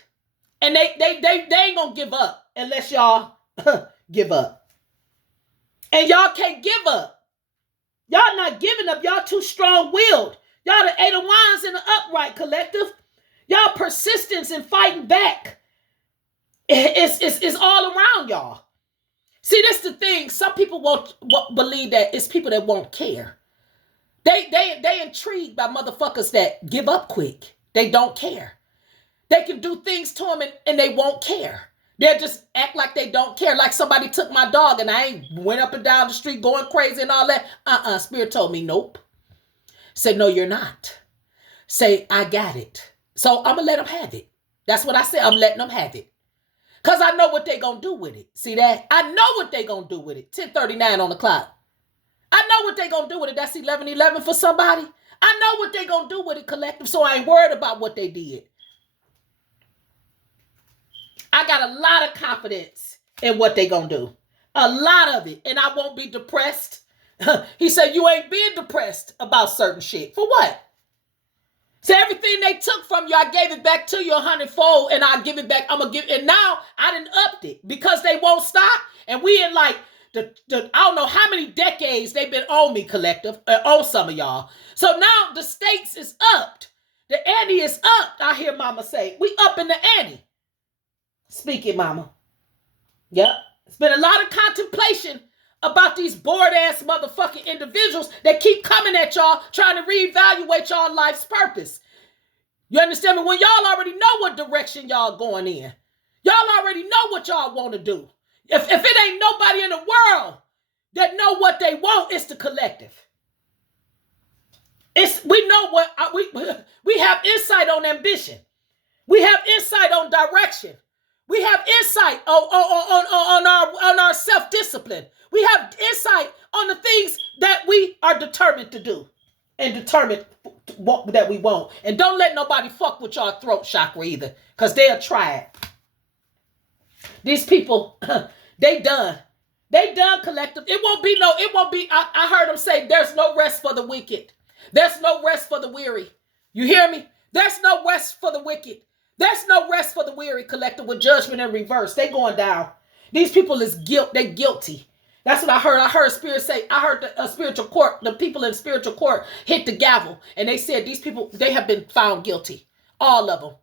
And they ain't gonna give up unless y'all give up. And y'all can't give up. Y'all not giving up. Y'all too strong-willed. Y'all the 8 of wands in the upright, collective. Y'all persistence in fighting back is all around y'all. See, that's the thing. Some people won't believe that it's people that won't care. They intrigued by motherfuckers that give up quick. They don't care. They can do things to them and they won't care. They'll just act like they don't care. Like somebody took my dog and I ain't went up and down the street going crazy and all that. Spirit told me, nope. Say, no, you're not. Say, I got it. So I'm going to let them have it. That's what I said. I'm letting them have it. Because I know what they going to do with it. See that? I know what they going to do with it. 10:39 on the clock. I know what they going to do with it. That's 11:11 for somebody. I know what they going to do with it, collective. So I ain't worried about what they did. I got a lot of confidence in what they going to do. A lot of it. And I won't be depressed. He said, you ain't being depressed about certain shit. For what? So everything they took from you, I gave it back to you 100-fold, and I give it back. I'm gonna give, and now I done upped it because they won't stop. And we in like the I don't know how many decades they've been on me, collective, on some of y'all. So now the stakes is upped. The ante is up. I hear Mama say, we up in the ante. Speak it, Mama. Yep. It's been a lot of contemplation about these bored-ass motherfucking individuals that keep coming at y'all, trying to reevaluate y'all life's purpose. You understand me? When y'all already know what direction y'all going in. Y'all already know what y'all want to do. If it ain't nobody in the world that know what they want, it's the collective. We know what we have insight on ambition. We have insight on direction. We have insight on our self-discipline. We have insight on the things that we are determined to do and determined that we won't. And don't let nobody fuck with your throat chakra either, because they'll try it. These people, they done. They done, collective. It won't be, I heard them say there's no rest for the wicked. There's no rest for the weary. You hear me? There's no rest for the wicked. There's no rest for the weary, collective, with judgment in reverse. They going down. These people is they guilty. That's what I heard. I heard spirit say, I heard the spiritual court, the people in spiritual court hit the gavel. And they said these people, they have been found guilty. All of them.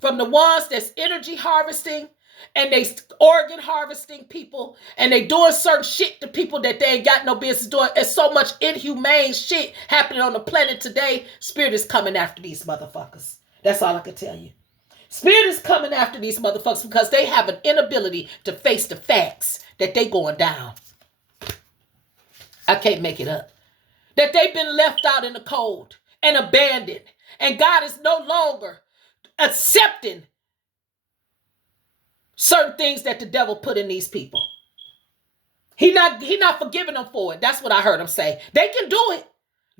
From the ones that's energy harvesting and they organ harvesting people and they doing certain shit to people that they ain't got no business doing. There's so much inhumane shit happening on the planet today. Spirit is coming after these motherfuckers. That's all I can tell you. Spirit is coming after these motherfuckers because they have an inability to face the facts that they going down. I can't make it up. That they've been left out in the cold and abandoned. And God is no longer accepting certain things that the devil put in these people. He not forgiving them for it. That's what I heard him say. They can do it.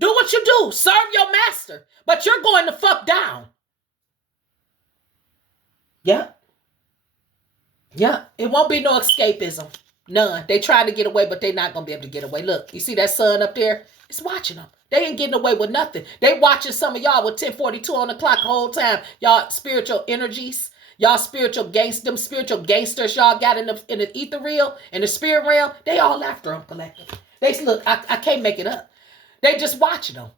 Do what you do. Serve your master. But you're going to fuck down. Yeah. Yeah. It won't be no escapism. None. They trying to get away, but they're not going to be able to get away. Look, you see that sun up there? It's watching them. They ain't getting away with nothing. They watching some of y'all with 1042 on the clock the whole time. Y'all spiritual energies. Y'all spiritual gangsters y'all got in the ether realm, in the spirit realm. They all after them, collective. They look, I can't make it up. They just watching them.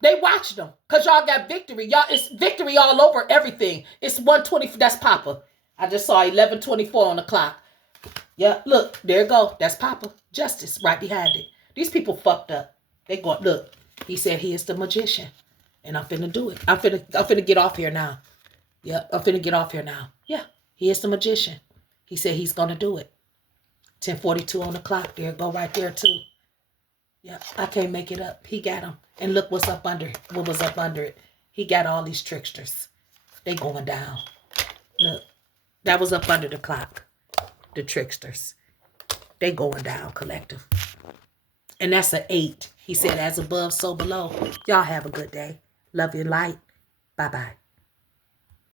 They watch them because y'all got victory. Y'all, it's victory all over everything. It's 120. That's Papa. I just saw 11:24 on the clock. Yeah, look, there it go. That's Papa. Justice right behind it. These people fucked up. They going, look, he said he is the magician. And I'm finna do it. I'm finna get off here now. Yeah, I'm finna get off here now. Yeah, he is the magician. He said he's gonna do it. 10:42 on the clock. There it go right there too. Yeah, I can't make it up. He got them. And look what's up under it. What was up under it. He got all these tricksters. They going down. Look, that was up under the clock. The tricksters. They going down, collective. And that's an 8. He said, as above, so below. Y'all have a good day. Love your light. Bye-bye.